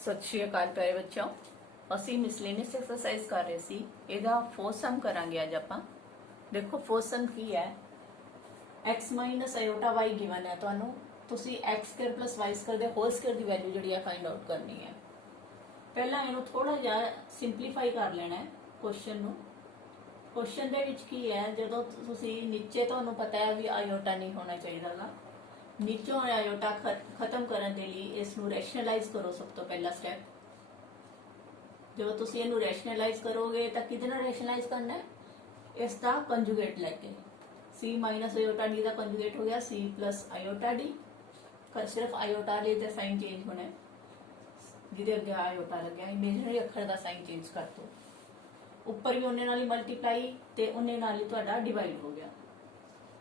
सत श्री अकाल प्यारे बच्चों, ਅਸੀਂ ਮਿਸਲੇਨੀਅਸ ਐਕਸਰਸਾਈਜ਼ ਕਰ ਰਹੇ ਸੀ। ਇਹਦਾ ਫੋਰਥ ਸਮ ਕਰਾਂਗੇ ਅੱਜ ਆਪਾਂ। ਦੇਖੋ ਫੋਰਥ ਸਮ ਕੀ ਹੈ। x iota y ਗਿਵਨ ਹੈ ਤੁਹਾਨੂੰ। ਤੁਸੀਂ x² + y² ਦੇ ਹੋਲ ਸਕੁਅਰ ਦੀ ਵੈਲਿਊ ਜਿਹੜੀ ਹੈ ਫਾਈਂਡ ਆਊਟ ਕਰਨੀ ਹੈ। ਪਹਿਲਾਂ ਇਹਨੂੰ ਥੋੜਾ ਜਿਹਾ ਸਿੰਪਲੀਫਾਈ ਕਰ ਲੈਣਾ ਹੈ ਕੁਐਸਚਨ ਨੂੰ। ਕੁਐਸਚਨ ਦੇ ਵਿੱਚ ਕੀ ਹੈ, ਜਦੋਂ ਤੁਸੀਂ ਨੀਚੇ ਤੁਹਾਨੂੰ ਪਤਾ ਹੈ ਵੀ ਆਇਓਟਾ ਨਹੀਂ ਹੋਣਾ ਚਾਹੀਦਾਗਾ। ਨੀਚੋਂ ਆਇਓਟਾ ਖਤਮ ਕਰਨ ਦੇ ਲਈ ਇਸ ਨੂੰ ਰੈਸ਼ਨਲਾਈਜ਼ ਕਰੋ। ਸਭ ਤੋਂ ਪਹਿਲਾ ਸਟੈਪ, ਜਦੋਂ ਤੁਸੀਂ ਇਹਨੂੰ ਰੈਸ਼ਨਲਾਈਜ਼ ਕਰੋਗੇ ਤਾਂ ਕਿਹਦੇ ਨਾਲ ਰੈਸ਼ਨਲਾਈਜ਼ ਕਰਨਾ ਹੈ? ਇਸ ਦਾ ਕੰਜੂਗੇਟ ਲੈ ਕੇ। c iota d ਦਾ ਕੰਜੂਗੇਟ ਹੋ ਗਿਆ c + iota d। ਸਿਰਫ ਆਇਓਟਾ ਲਈ ਤੇ ਸਾਈਨ ਚੇਂਜ ਹੋਣਾ ਹੈ, ਜਿਹਦੇ ਅੱਗੇ ਆਇਓਟਾ ਲੱਗਿਆ ਇਮੇਜਨਰੀ ਅੱਖਰ ਦਾ ਸਾਈਨ ਚੇਂਜ ਕਰ ਦੋ। ਉੱਪਰ ਵੀ ਉਹਨੇ ਨਾਲ ਹੀ ਮਲਟੀਪਲਾਈ ਤੇ ਉਹਨੇ ਨਾਲ ਹੀ ਤੁਹਾਡਾ ਡਿਵਾਈਡ ਹੋ ਗਿਆ।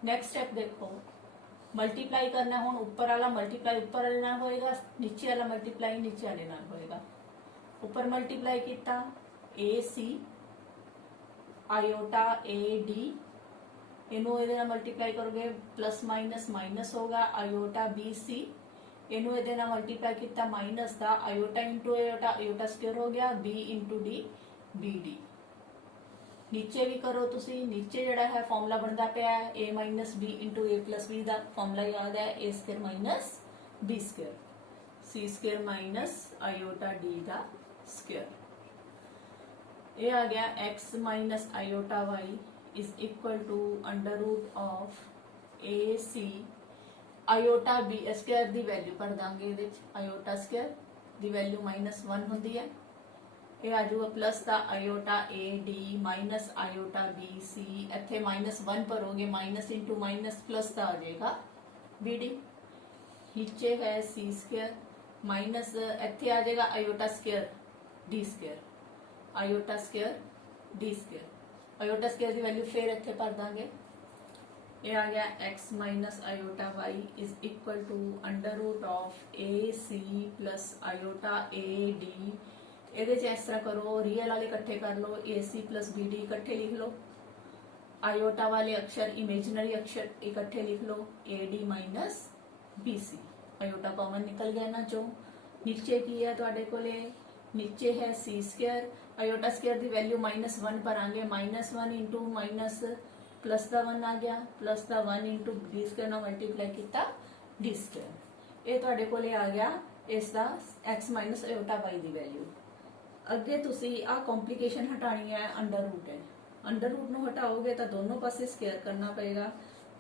ਨੈਕਸਟ ਸਟੈਪ ਦੇਖੋ, ਮਲਟੀਪਲਾਈ ਕਰਨਾ। ਹੁਣ ਉੱਪਰ ਵਾਲਾ ਮਲਟੀਪਲਾਈ ਉੱਪਰ ਵਾਲੇ ਨਾਲ ਹੋਏਗਾ, ਨੀਚੇ ਵਾਲਾ ਮਲਟੀਪਲਾਈ ਨੀਚੇ ਵਾਲੇ ਨਾਲ ਹੋਏਗਾ। ऊपर मल्टीप्लाई किया AC आयोटा AD, इनू ये मल्टीप्लाई करोगे प्लस माइनस माइनस होगा आयोटा BC। इनू ये मल्टीप्लाई किया माइनस का iota into iota, iota square हो गया B इंटू D BD। नीचे भी करो तुसी, नीचे जड़ा है फॉर्मूला बनता पाया A - B into A + B का फॉर्मूला याद है A² - B², C² minus iota D का स्क्वायर। ये आ गया x - iota y is equal to √of AC iota b square दी वैल्यू भर दांगे। आयोटा स्क्वायर दी वैल्यू -1 होंदी है। ये आ जाऊगा प्लस का iota AD minus iota BC। इत्थे -1 भरोगे, माइनस इंटू माइनस प्लस का आ जाएगा BD। नीचे है C² माइनस इत्थे आ जाएगा iota square D², iota square D²। Iota square की वैल्यू फिर इत्थे भर दांगे। ये आ गया x - iota y is equal to √of AC + iota AD। ये इस तरह करो, रियल वाले इकट्ठे कर लो, AC + BD इकट्ठे लिख लो, आयोटा वाले अक्षर इमेजिनरी अक्षर इकट्ठे लिख लो AD - BC। आयोटा कॉमन निकल गया ना चो। नीचे की है तुहाडे कोले, नीचे है C²। आयोटा स्क्वायर की वैल्यू -1 पर आएंगे, -1 इंटू माइनस प्लस का 1 आ गया, प्लस का 1 इंटू D² ना मल्टीप्लाई किया D²। ये तुहाडे कोले आ गया इसका x - iota y की वैल्यू। अगे तुसी आ कॉम्प्लीकेशन हटानी है, अंडर रूट है। अंडर रूट नूं हटाओगे तो दोनों पासे स्क्वायर करना पड़ेगा।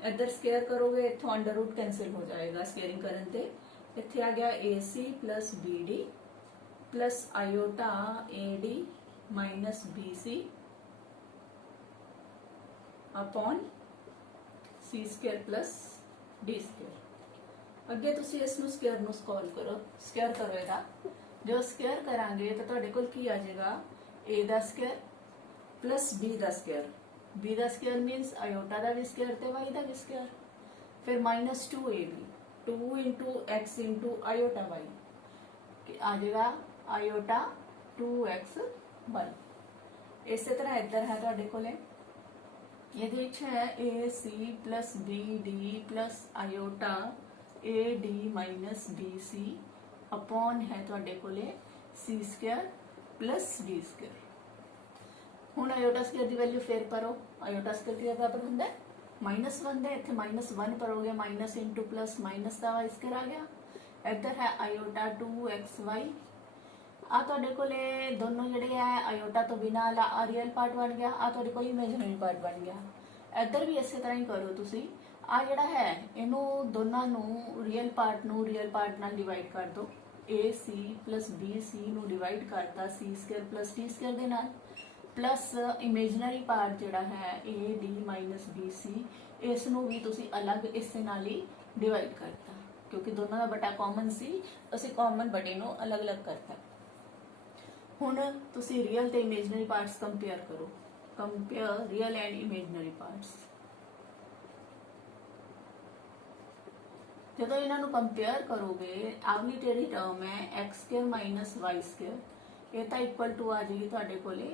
इधर स्क्वायर करोगे, इत्थों अंडर रूट कैंसिल हो जाएगा स्क्वायरिंग करन ते। इत्थे आ गया AC + BD plus iota AD minus BC upon C² plus D²। अगे तुसी इसनू स्क्वायर नू सॉल्व करो, स्क्वायर करो इहदा। जो स्क्वायर करांगे तो तुहाडे कोल की आ जाएगा A दा स्क्वायर प्लस B दा स्क्वायर। B दा स्क्वायर मीनस आयोटा दा भी स्क्वायर ते Y दा भी स्क्वायर। फिर -2AB 2 into x into iota y आ जाएगा आयोटा 2xy। इसी तरह इधर है तुहाडे कोले, ये है AC + BD plus iota AD - BC upon है तुहाडे कोले C² प्लस D²। हुण आयोटा स्क्वायर की वैल्यू फिर भरो। आयोटा स्क्वायर के बराबर होंदा है -1 दे, इत्थे -1 भरोगे, माइनस इंटू प्लस माइनस का y² आ गया। इधर है आयोटा 2xy। आ तुहाडे कोले दोनों जिहड़े है आयोटा तो बिना वाला आ रियल पार्ट बन गया, आ तुहाडे कोल इमेजिनरी पार्ट बन गया। इधर भी इस तरह ही करो तुसी। आ जिहड़ा है इनू दोनों नू रियल पार्ट नाल डिवाइड कर दो। AC + BC नू डिवाइड करता C² + D² दे नाल, प्लस इमेजिनरी पार्ट जिहड़ा है AD - BC इस नू भी तुसी अलग इस नाल ही डिवाइड करता, क्योंकि दोनों का बटा कॉमन सी, असीं कॉमन बटे नू अलग अलग करता। हुण तुसी रियल ते इमेजिनरी पार्ट्स कंपेयर करो। Compare real and imaginary parts. जदों इन्हां नू कंपेयर करोगे, अगली जिहड़ी टर्म है x² - y², ये तां इक्वल टू आ जाएगी तुहाडे कोले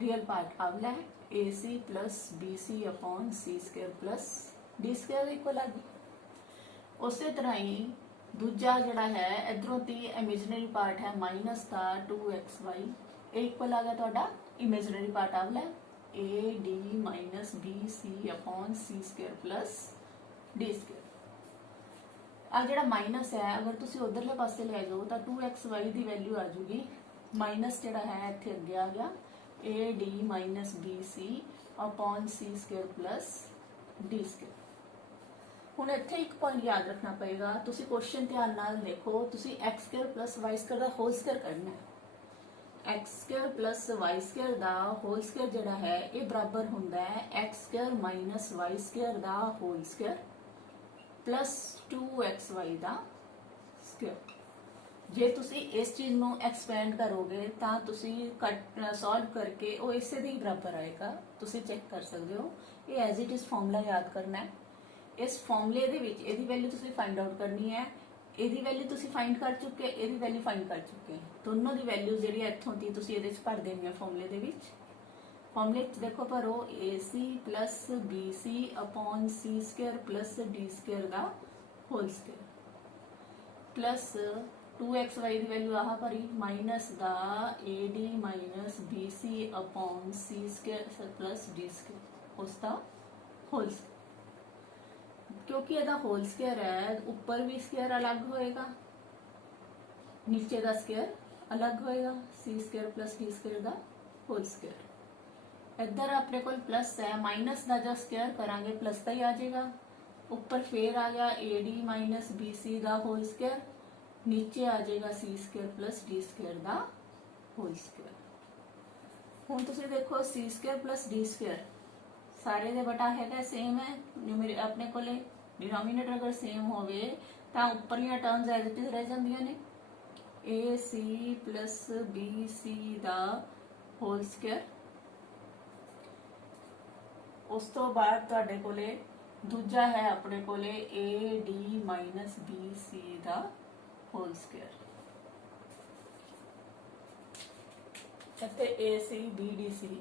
रियल पार्ट अगला है AC + BC upon C² + D² equal आ गई। उस तरह ही दूजा जड़ा है इधरों ती इमेजनरी पार्ट है माइनस का 2xy इक्वल आ गया तुहाडा इमेजनरी पार्ट आ गया A D minus B C upon C square plus D square. आ जड़ा माइनस है अगर तुसी उधरले पासे ले जाओ तो 2xy की वैल्यू आ जाएगी माइनस जड़ा है इत्थे अगे आ गया A D minus B C upon C square plus D square. हुण इत्थे एक पॉइंट याद रखना पएगा तुसी क्वेश्चन ध्यान नाल देखो तुसी x square plus y square दा होल स्क्वायर करना है। X square plus y square दा होल स्क्वायर जड़ा है ये बराबर हुंदा है x square minus y square दा होल स्क्वायर प्लस 2xy दा स्क्वायर। जे तुसी इस चीज नू एक्सपेंड करोगे तां तुसी कट सॉल्व करके वो इसे दे ही बराबर आएगा। तुसी चेक कर सकते हो ये एज इट इज फॉर्मूला याद करना है। इस फॉर्मूले दे विच इहदी वैल्यू तुसी फाइंड आउट करनी है। इहदी वैल्यू तुसी फाइंड कर चुके इहदी वैल्यू फाइंड कर चुके दोनों दी वैल्यू जिहड़ी इत्थों दी तुसी इहदे च भर देनी है फॉर्मूले दे विच। फॉर्मूले च देखो भरो A C plus B C upon C square plus D square दा होल स्क्वायर प्लस 2xy की वैल्यू आह भरी माइनस दा A D minus B C upon C square plus D square उसका होल स्क्वायर। क्योंकि यदा होल स्क्वायर है ऊपर भी स्क्वायर अलग होएगा नीचे का स्क्वायर अलग होएगा सी स्क्वायर प्लस डी स्क्वायर का होल स्क्वायर। इधर अपने को प्लस है माइनस का जो स्क्वायर करांगे प्लस का ही आ जाएगा ऊपर फिर आ गया A D minus B C का होल स्क्वायर नीचे आ जाएगा C square plus D square का होल स्क्वायर। हुण तुसीं देखो C square plus D square सारे दे बटा है सेम है मेरे अपने को डिनोमिनेटर अगर सेम होवे तां उपरलियां टर्म्स एज इट इज रह जांदियां ने ए सी प्लस बी सी दा होल स्क्वायर। उस तो बाद तुहाडे कोले दूजा है अपने कोले A D minus B C दा होल स्क्वायर। इत्थे ए सी बी डी सी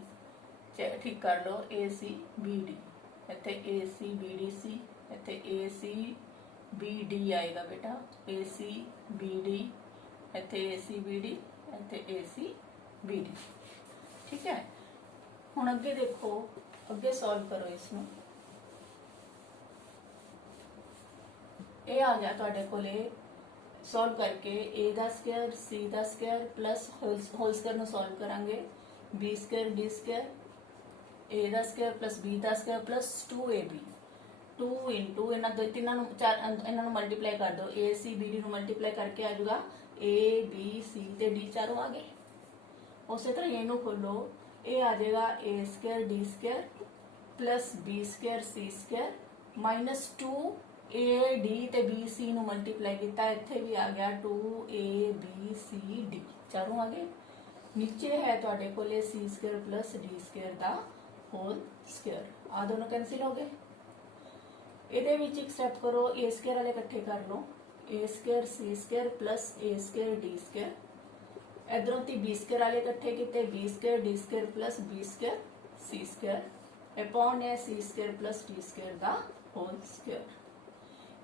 ठीक कर लो ए सी बी डी इत्थे ए सी बी डी सी इत्थे ए सी बी डी आएगा बेटा ए सी बी डी इत्थे ए सी बी डी इत्थे ए सी बी डी। ठीक है हुण अगे देखो अगे सॉल्व करो इसमें ये आ गया तुहाडे कोले सॉल्व करके ए दा स्क्वायर सी दा स्क्वायर प्लस होल स्क्वायर नूं सॉल्व करांगे बी स्क्वायर डी स्क्वायर ए दा स्क्वायर प्लस बी दा स्क्वायर प्लस 2ab 2 इंटू इन्हां दो तिन्हां नूं चार इन्हां नूं मल्टीप्लाई कर दो ए सी बी डी नूं मल्टीप्लाई करके आ जाऊगा ए बी सी ते डी चारों आ गए। उस तरह इनू खोलो ये आ जाएगा A square D square plus B square C square minus 2 A D ते बी सी नूं मल्टीप्लाई किया इत्थे भी आ गया 2 ए बी सी डी चारों आ गए। नीचे है तुहाडे कोले सी स्क्वायर प्लस डी स्क्वायर दा होल स्क्वायर आ दोनों कैंसिल हो गए। इहदे विच एक स्टेप करो ए स्क्वायर वाले इकट्ठे कर लो A square C square plus A square D square इधरों ती बी स्क्वायर वाले इकट्ठे किए B square D square plus B square C square upon है C square plus D square दा होल स्क्वायर।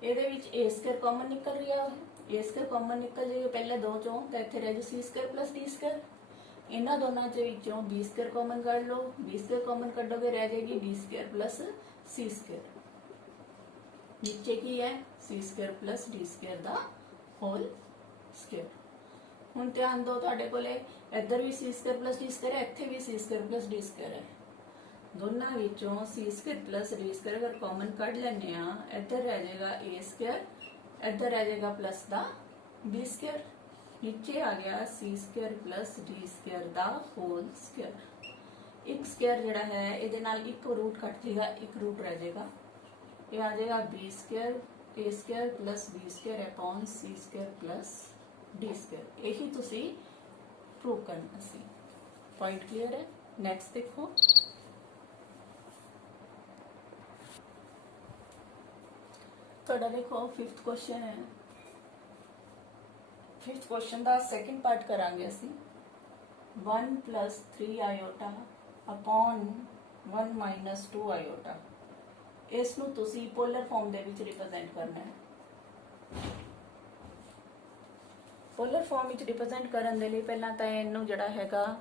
इहदे विच ए स्क्वायर कॉमन निकल रहा है ए स्क्वायर कॉमन निकल जाएगा पहले दो चों तो इत्थे रह जाओ सी स्क्वायर प्लस डी स्क्वायर इन्हां दोनों विचों बी स्क्वायर कॉमन कर लो बी स्क्वायर कॉमन कटोगे रह जाएगी बी स्क्वायर प्लस सी स्क्वायर नीचे की है C square plus D square दा होल स्क्वायर। हुण ध्यान दो तुहाडे कोले इधर भी सी स्क्वायर प्लस डी स्क्वायर है इत्थे भी सी स्क्वायर प्लस डी स्क्वायर है दोनों विचों सी स्क्वायर प्लस डी स्क्वायर अगर कॉमन कढ लैने आ इधर रह जाएगा ए स्क्वायर इधर रह जाएगा प्लस दा बी स्क्वायर नीचे आ गया सी स्क्वायर प्लस डी स्क्वायर दा होल स्क्वायर। एक स्क्वायर जिहड़ा है इहदे नाल एक रूट कट जाएगा एक रूट रह जाएगा ये आ जाएगा B square A square plus B square upon C square plus D square यही तुसी प्रूव करना सी। पॉइंट क्लियर है। नेक्स्ट देखो थोड़ा देखो फिफ्थ क्वेश्चन है फिफ्थ क्वेश्चन का सेकंड पार्ट करांगे असी 1 plus 3 iota upon 1 minus 2 iota इसनू तुसी पोलर फॉर्म दे विच रिप्रेजेंट करना है। ਪੋਲਰ ਫਾਰਮ ਵਿੱਚ ਰਿਪਰੈਜ਼ੈਂਟ ਕਰਨ ਦੇ ਲਈ ਪਹਿਲਾਂ ਤਾਂ ਇਹਨੂੰ ਜਿਹੜਾ ਹੈਗਾ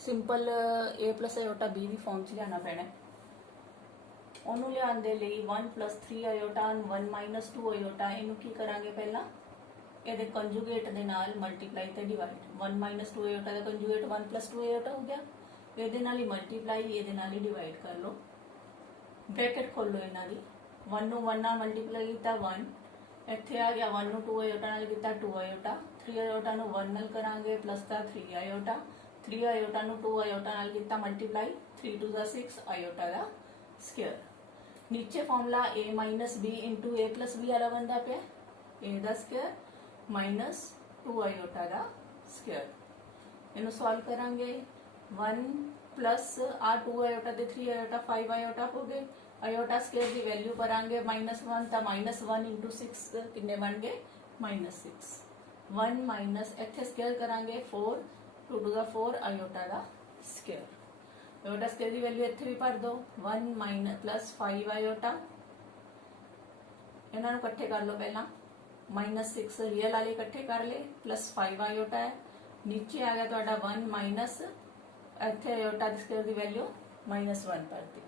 simple a + ਆਇਓਟਾ b the farm 'ਚ ਲਿਆਉਣਾ ਪੈਣਾ। ਉਹਨੂੰ ਲਿਆਉਣ ਦੇ ਲਈ 1 + 3 ਆਇਓਟਾ 1 - 2 ਆਇਓਟਾ ਇਹਨੂੰ ਕੀ ਕਰਾਂਗੇ ਪਹਿਲਾਂ ਇਹਦੇ ਕੰਜੂਗੇਟ ਦੇ ਨਾਲ ਮਲਟੀਪਲਾਈ ਤੇ ਡਿਵਾਈਡ। 1 - 2 ਆਇਓਟਾ ਦਾ ਕੰਜੂਗੇਟ 1 + 2 ਆਇਓਟਾ ਹੋ ਗਿਆ। ਇਹਦੇ ਨਾਲ ਹੀ ਮਲਟੀਪਲਾਈ ਇਹਦੇ ਨਾਲ ਹੀ ਡਿਵਾਈਡ ਕਰ ਲਓ। ਬ੍ਰੈਕਟ ਖੋਲੋ ਇਹਨਾਂ ਦੀ। 1 ਨੂੰ 1 ਨਾਲ ਮਲਟੀਪਲਾਈ ਕੀਤਾ 1, ਇੱਥੇ ਆ ਗਿਆ 1 ਨੂੰ 2 ਆਇਓਟਾ ਨਾਲ ਕੀਤਾ 2 ਆਇਓਟਾ, 3 ਆਇਓਟਾ ਨੂੰ 1 ਨਾਲ ਕਰਾਂਗੇ ਪਲੱਸ ਦਾ 3 ਆਇਓਟਾ, 3 ਆਇਓਟਾ ਨੂੰ 2 ਆਇਓਟਾ ਨਾਲ ਕੀਤਾ ਮਲਟੀਪਲਾਈ 3 2 ਦਾ 6 ਆਇਓਟਾ ਦਾ ਸਕੁਅਰ। नीचे formula a - b into a + b वाला बनता पे a का स्क्वायर माइनस 2 आयोटा का स्क्वायर। इन्हें सॉल्व करांगे 1 प्लस आ 2 आयोटा ते 3 आयोटा 5 आयोटा हो गए। आयोटा स्क्वायर की वैल्यू करांगे -1 तो -1 इंटू 6 कितने बन गए -6। 1 माइनस इत्थे स्क्वायर करांगे 4 2 टू द 4 आयोटा का स्क्वायर। आयोटा स्क्वायर की वैल्यू इत्थे भी भर दो 1 + 5 आयोटा। इन्हां नूं इकट्ठे कर लो पहला -6 रियल वाले इकट्ठे कर ले प्लस 5 आयोटा है। नीचे आ गया तुहाडा 1 माइनस इत्थे आयोटा दी स्क्वायर की वैल्यू -1 कर दी।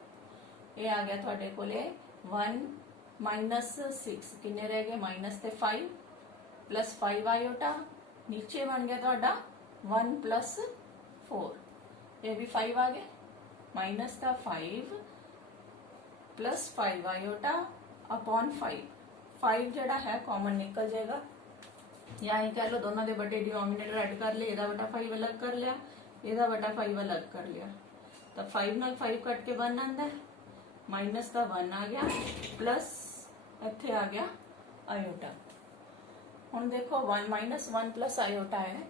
ये आ गया तुहाडे कोले 1 - 6 किन्ने रह गए माइनस ते 5 प्लस 5 आयोटा। नीचे बन गया तुहाडा 1 + 4 ये भी 5 आ गए माइनस का 5 प्लस 5 आयोटा अपॉन 5 जड़ा है कॉमन निकल जाएगा, या ही कह लो दोनों के बटे डिनोमिनेटर ऐड कर ले, ਇਹਦਾ बटा 5 अलग कर लिया, ਇਹਦਾ बटा 5 अलग कर लिया, तो 5 ਨਾਲ 5 कट के 1 आंदा है, माइनस का 1 आ गया प्लस इत्थे आ गया आयोटा। हुण देखो 1 - 1 प्लस आयोटा है,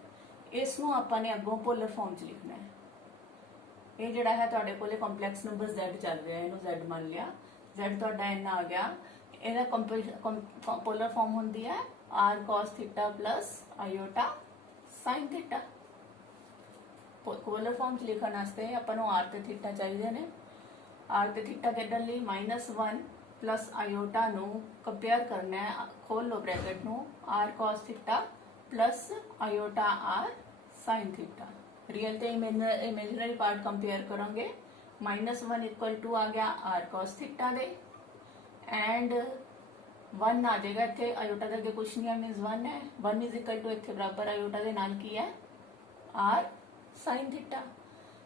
इसनूं आपां ने अगों पोलर फॉर्म च लिखना है। ये जिहड़ा है तुहाडे कोले कंपलैक्स नंबर z चल रहा है, इहनूं z मान लिया, z तुहाडा इन्ना आ गया। इहदा पोलर फॉर्म हुंदी है r cos theta plus iota sin theta. Polar form च लिखण वास्ते आपां नूं r ते थीटा चाहिए ने। r ते थीटा कढण लई -1 प्लस आयोटा नूं कंपेयर करना है, खोल लो ब्रैकेट नूं, r cos theta plus iota r sin theta. Real ते इमेजिनरी पार्ट कंपेयर करोगे -1 = आ गया r cos theta they and 1 आ जाएगा इत्थे आयोटा दे अगे कुछ नहीं है मींस 1 है, 1 = इत्थे बराबर आयोटा दे नाल की है r sin थीटा।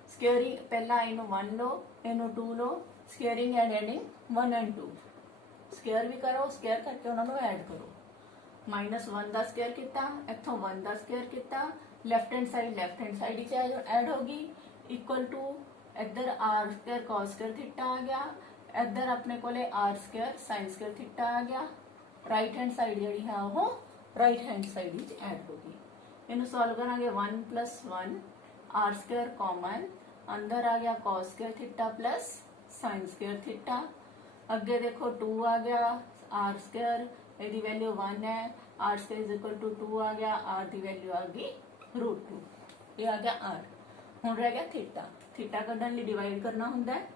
स्क्वेयरिंग पहला इनू 1 लो इनू 2 लो, squaring and adding 1 and 2 square भी करो, स्क्वेयर करके उन्होंने ऐड करो। -1 का स्क्वेयर किया, इत्थों 1 का स्क्वेयर किया, लेफ्ट हैंड साइड ऐड होगी इक्वल टू इधर r² cos² थीटा आ गया, इधर अपने को r² sin² थीटा आ गया। राइट हैंड साइड जी है वो राइट हैंड साइड ऐड होगी। इनू सॉल्व करांगे 1 + 1 r² कॉमन, अंदर आ गया cos² theta plus sin² theta. अगे देखो 2 आ गया r², यदि वैल्यू 1 है, r² = 2 आ गया, r की वैल्यू आ गई √2, ये आ गया r। हुण रह गया थीटा, थीटा कढण लई डिवाइड करना हुंदा है,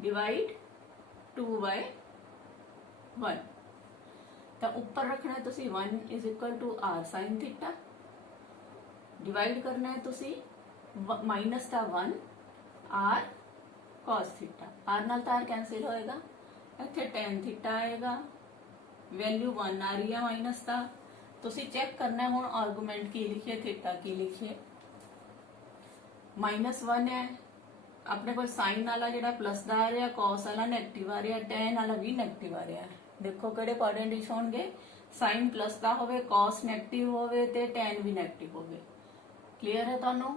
डिवाइड 2/1 तो ऊपर रखना है तुसी 1 = r sin थीटा, डिवाइड करना है तुसी माइनस का 1 r cos थीटा, r नाल तार कैंसिल होएगा, इत्थे tan थीटा आएगा, वैल्यू 1 आ रही है माइनस का। तुसी चेक करना है हुण आर्गूमेंट की लिखिए थीटा की लिखिए, -1 है अपने को साइन वाला जिहड़ा प्लस दा आ रहा, कॉस वाला नेगेटिव आ रहा, टैन वाला भी नेगेटिव आ रहा। देखो किहड़े कोऑर्डिनेट होणगे, साइन प्लस दा होवे, कॉस नेगेटिव होवे ते टैन भी नेगेटिव होवे। क्लीयर है तुहानू?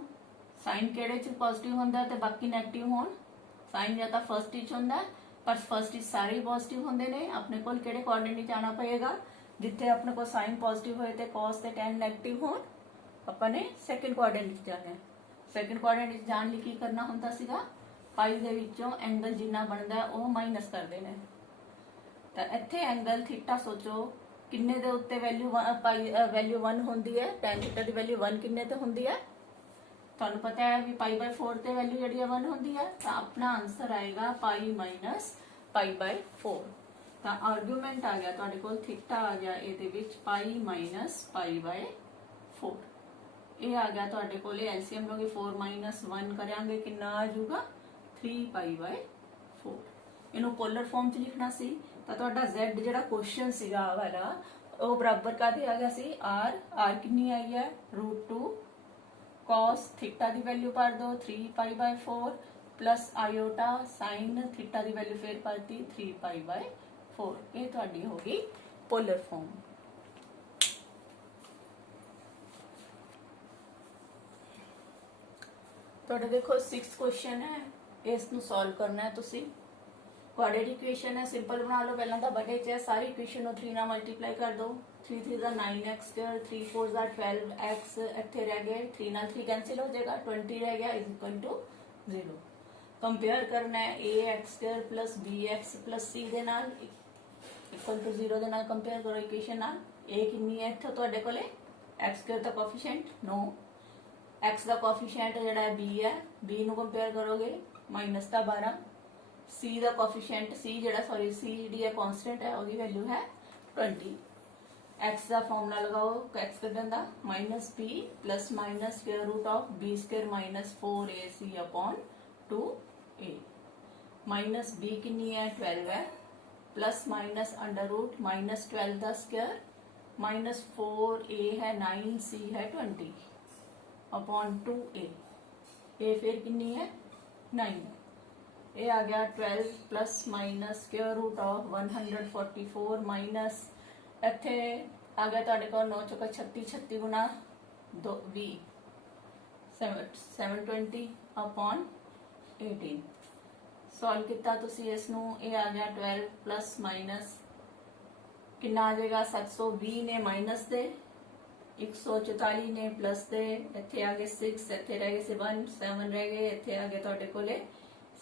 साइन किहड़े च पॉजिटिव हुंदा ते बाकी नेगेटिव होण, साइन या तां फर्स्ट च हुंदा पर फर्स्ट च सारे ही पॉजिटिव हुंदे ने। अपने कोल किहड़े कोऑर्डिनेट जाना पएगा, जिथे अपने को साइन पॉजिटिव होए ते कॉस ते टैन नेगेटिव होण, ਆਪਾਂ ਨੇ ਸੈਕੰਡ ਕੋਆਰਡੀਨੇਟ ਜਾਣਾ है। सैकेंड कोआर्डिनेट जान लई की करना हुंदा सीगा, पाई दे विचों एंगल जिन्ना बनदा ਉਹ माइनस कर देना। तो इत्थे एंगल थीटा सोचो किन्ने दे उत्ते वैल्यू वैल्यू 1 हुंदी है, tan थीटा दी वैल्यू 1 किन्ने ते हुंदी है, तुहानू पता है भी π/4 ते वैल्यू जिहड़ी 1 हुंदी है, तो अपना आंसर आएगा π - π/4। ਤਾਂ ਆਰਗੂਮੈਂਟ ਆ ਗਿਆ ਤੁਹਾਡੇ ਕੋਲ ਥੀਟਾ ਆ ਗਿਆ ਇਹਦੇ ਵਿੱਚ ਪਾਈ ਮਾਈਨਸ ਪਾਈ ਬਾਏ 4। ਇਹ ਆ ਗਿਆ ਤੁਹਾਡੇ ਕੋਲ ਐਲਸੀਐਮ ਲੋਗੇ 4 ਮਾਈਨਸ 1 ਕਰਾਂਗੇ ਕਿੰਨਾ ਆ ਜਾਊਗਾ 3 ਪਾਈ ਬਾਏ 4। ਇਹਨੂੰ ਪੋਲਰ ਫਾਰਮ 'ਚ ਲਿਖਣਾ ਸੀ ਤਾਂ ਤੁਹਾਡਾ z ਜਿਹੜਾ ਕੁਐਸਚਨ ਸੀਗਾ ਆ ਵਾਲਾ ਉਹ ਬਰਾਬਰ ਕਾਦੇ ਆ ਗਿਆ ਸੀ r ਕਿੰਨੀ ਆਈ ਹੈ √2 cos थीटा ਦੀ ਵੈਲਿਊ ਭਰ ਦੋ 3 ਪਾਈ ਬਾਈ 4 ਪਲਸ ਆਇਓਟਾ sin थीटा ਦੀ ਵੈਲਿਊ ਫੇਰ ਭਰਤੀ 3 ਪਾਈ ਬਾਈ 4। ਇਹ ਤੁਹਾਡੀ ਹੋ ਗਈ ਪੋਲਰ ਫਾਰਮ। ਤੁਹਾਡਾ ਦੇਖੋ 6 ਕੁਐਸਚਨ ਹੈ, ਇਸ ਨੂੰ ਸੋਲਵ ਕਰਨਾ ਹੈ ਤੁਸੀਂ। ਕੁਆਡ੍ਰੇਟਿਕ ਇਕੁਏਸ਼ਨ ਹੈ, ਸਿੰਪਲ ਬਣਾ ਲਓ। ਪਹਿਲਾਂ ਤਾਂ ਬਟੇ 'ਚ ਹੈ, ਸਾਰੀ ਇਕੁਏਸ਼ਨ ਨੂੰ 3 ਨਾਲ ਮਲਟੀਪਲਾਈ ਕਰ ਦਿਓ। 3 3 ਦਾ 9x ਸਕੁਅਰ 3 4 ਦਾ 12x ਇੱਥੇ ਰਹਿ ਗਏ 3 ਨਾਲ 3 ਕੈਂਸਿਲ ਹੋ ਜਾਏਗਾ 20 ਰਹਿ ਗਿਆ = 0। ਕੰਪੇਅਰ ਕਰਨਾ ਹੈ ax square plus bx plus c ਦੇ ਨਾਲ = 0 ਦੇ ਨਾਲ ਕੰਪੇਅਰ ਕਰੋ ਇਕੁਏਸ਼ਨ ਨਾਲ। a ਕਿੰਨੀ ਹੈ ਇੱਥੇ ਤੁਹਾਡੇ ਕੋਲੇ x ਸਕੁਅਰ ਦਾ ਕੋਐਫੀਸ਼ੀਐਂਟ 9, x ਦਾ ਕੋਐਫੀਸ਼ੀਐਂਟ ਜਿਹੜਾ ਹੈ b ਹੈ, b ਨੂੰ ਕੰਪੇਅਰ ਕਰੋਗੇ -12, c ਦਾ ਕੋਐਫੀਸ਼ੀਐਂਟ c ਜਿਹੜੀ ਹੈ ਕਾਂਸਟੈਂਟ ਹੈ ਉਹਦੀ ਵੈਲਿਊ ਹੈ 20। x ਦਾ ਫਾਰਮੂਲਾ ਲਗਾਓ x ਕੱਢਣ ਦਾ -b plus minus square root of b square minus 4ac /2a minus b कितनी है 12 है प्लस माइनस अंडर रूट -12 का स्क्वायर -4a है 9c है 20 अपॉन 2a a फिर कितनी है 9 ये आ गया 12 plus minus square root of 144 minus इत्थे आ गया तुहाडे कोल 9 चौका 36 36 गुना 20 720 अपॉन 18 सॉल्व किया तुसी इसनू ये आ गया 12 प्लस माइनस कितना आ जाएगा 720 ने माइनस दे 144 ने प्लस दे इत्थे आ गए 6 इत्थे रह गए 1 7 रह गए इत्थे आ गया तुहाडे कोले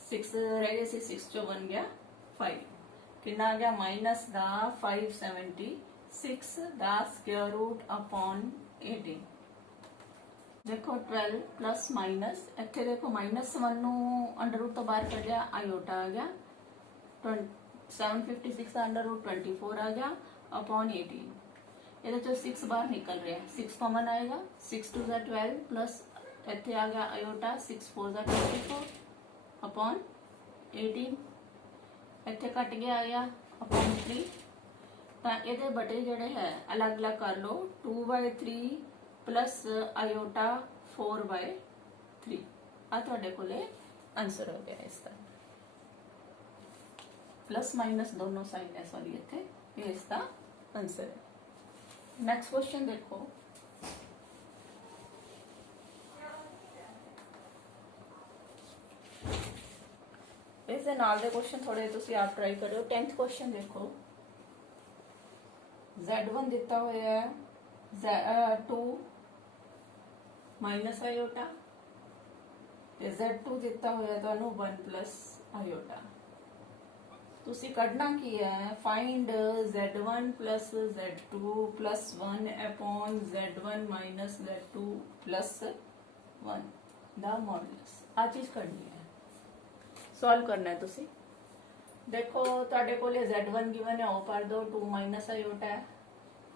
6 रह गए 6 चो बन गया 5 कितना आ गया माइनस दा 576 दा स्क्वायर रूट अपॉन 18 देखो 12 प्लस माइनस इत्थे देखो -1 नू अंडर रूट तो बाहर कर लिया आयोटा आ गया 756 का अंडर रूट 24 आ गया अपॉन 18 ये 6 बाहर निकल रहा है 6 कॉमन आएगा 6 2 ज़ा 12 प्लस इत्थे आ गया आयोटा 6 4 ज़ा 24 अपॉन 18 इत्थे कट गया आ गया अपॉन 3 तो ये बटे जड़े है अलग अलग कर लो 2/3 प्लस आयोटा 4/3 आ तुहाडे कोले आंसर हो गया इसका प्लस माइनस दोनों साइन है सॉरी इत्थे ये इसका आंसर है। नेक्स्ट क्वेश्चन देखो इस नाल दे क्वेश्चन थोड़े तुसी आप ट्राई करो। 10th क्वेश्चन देखो Z1 दिता होया है 2 माइनस आयोटा Z2 दिता होया तुहानू 1 प्लस आयोटा तुसी कढ़ना की है find Z1 plus Z2 plus 1 upon Z1 minus Z2 plus 1 दा मॉडुलस आ चीज करनी है सॉल्व करना है तुसी देखो तुहाडे कोले Z1 गिवन है ओ पर दो 2 माइनस आयोटा है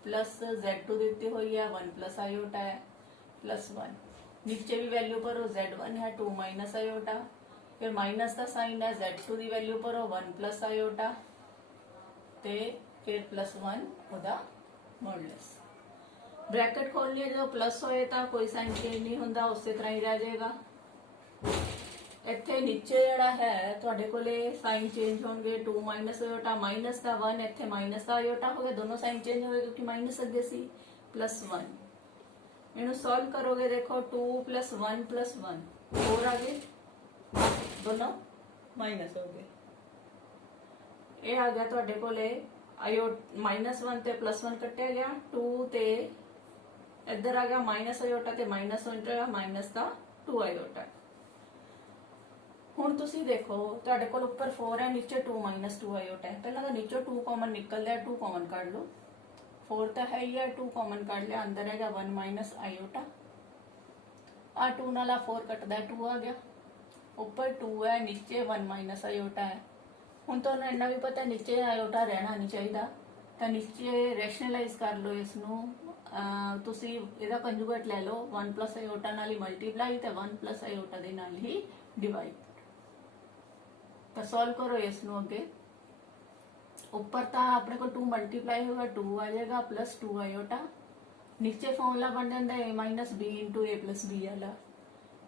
प्लस Z2 दी हुई है 1 प्लस आयोटा है प्लस 1 नीचे भी वैल्यू पर Z1 है 2 माइनस आयोटा फिर माइनस का साइन है Z2 की वैल्यू पर 1 प्लस आयोटा ते फिर प्लस 1 ओदा मॉडुलस ब्रैकेट खोल लिया जो प्लस होए तो कोई साइन चेंज नहीं होंदा उसी तरह ही रह जाएगा। इत्थे नीचे जड़ा है तुहाडे कोले साइन चेंज होंगे 2 माइनस आयोटा माइनस का 1 इत्थे माइनस का आयोटा हो गया दोनों साइन चेंज हो गए क्योंकि माइनस अगे सी प्लस 1 इन्हें सॉल्व करोगे देखो 2 प्लस 1 प्लस 1 4 आ गए दोनों माइनस हो गए ये आ गया तुहाडे कोले आयो -1 ते +1 कट्टिया गया 2 ते इधर आ गया माइनस आयोटा ते -1 माइनस का 2 आयोटा। हुण तुसी देखो तुहाडे कोल ऊपर 4 है नीचे 2 - 2 आयोटा है पहला तो नीचे 2 कॉमन निकल लिया 2 कॉमन काट लो 4 तो है ही है 2 कॉमन काट लिया अंदर है 1 माइनस आयोटा आ 2 नाला 4 कटदा 2 आ गया ऊपर 2 है नीचे 1 माइनस आयोटा है। ਹੁਣ ਤੁਹਾਨੂੰ ਇੰਨਾ ਵੀ ਪਤਾ ਨੀਚੇ ਆਇਓਟਾ ਰਹਿਣਾ ਨਹੀਂ ਚਾਹੀਦਾ, ਤਾਂ ਨੀਚੇ ਰੈਸ਼ਨਲਾਈਜ਼ ਕਰ ਲਓ ਇਸ ਨੂੰ। ਤੁਸੀਂ ਇਹਦਾ ਕੰਜੂਗੇਟ ਲੈ ਲਓ, 1 ਪਲੱਸ ਆਇਓਟਾ ਨਾਲ ਹੀ ਮਲਟੀਪਲਾਈ ਤੇ 1 ਪਲੱਸ ਆਇਓਟਾ ਦੇ ਨਾਲ ਹੀ ਡਿਵਾਈਡ। ਤਾਂ ਸੋਲਵ ਕਰੋ ਇਸ ਨੂੰ ਅੱਗੇ। ਉੱਪਰ ਤਾਂ ਆਪਣੇ ਕੋਲ 2 ਮਲਟੀਪਲਾਈ ਹੋਗਾ 2 ਆ ਜਾਏਗਾ ਪਲੱਸ 2 ਆਇਓਟਾ। नीचे फॉर्मूला बन जाता है a minus B into A plus B वाला,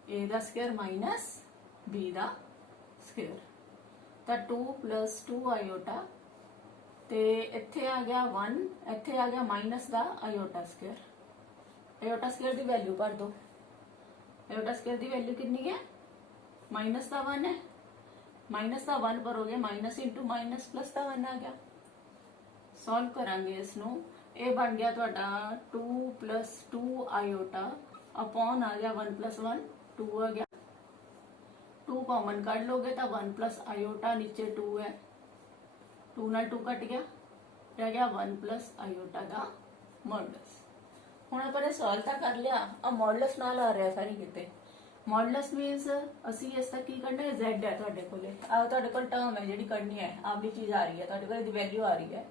ए का स्क्वायर माइनस बी का स्क्वायर। तो 2 प्लस 2 आयोटा ते इत्थे आ गया 1, इत्थे आ गया माइनस का आयोटा स्क्वायर। आयोटा स्क्वायर की वैल्यू भर दो। आयोटा स्क्वायर की वैल्यू कितनी है? माइनस का 1 है, माइनस का 1 भरोगे माइनस इंटू माइनस प्लस का 1 आ गया। सॉल्व करांगे इसनू। ये बन गया ਤੁਹਾਡਾ 2 प्लस 2 आयोटा अपॉन आ गया 1 प्लस 1 2 आ गया। 2 कॉमन कट लोगे तो 1 प्लस आयोटा नीचे 2 है, 2 नाल 2 कट गया, रह गया 1 प्लस आयोटा का मॉडुलस। ਹੁਣ ਆਪਾਂ ਨੇ ਸੋਲਵ ਤਾਂ ਕਰ ਲਿਆ। ਆ ਮੋਡੂਲਸ ਨਾਲ ਆ ਰਿਹਾ ਸਾਰੀ ਕਿਤੇ। ਮੋਡੂਲਸ ਮੀਨਸ ਅਸੀਂ ਇਸ ਦਾ ਕੀ ਕਰਨਾ ਹੈ, z ਹੈ ਤੁਹਾਡੇ ਕੋਲੇ। ਆ ਤੁਹਾਡੇ ਕੋਲ ਟਰਮ ਹੈ ਜਿਹੜੀ ਕੱਢਣੀ ਹੈ, ਆਪਣੀ ਚੀਜ਼ ਆ ਰਹੀ ਹੈ ਤੁਹਾਡੇ ਕੋਲ, ਇਹਦੀ ਵੈਲਿਊ ਆ ਰਹੀ ਹੈ।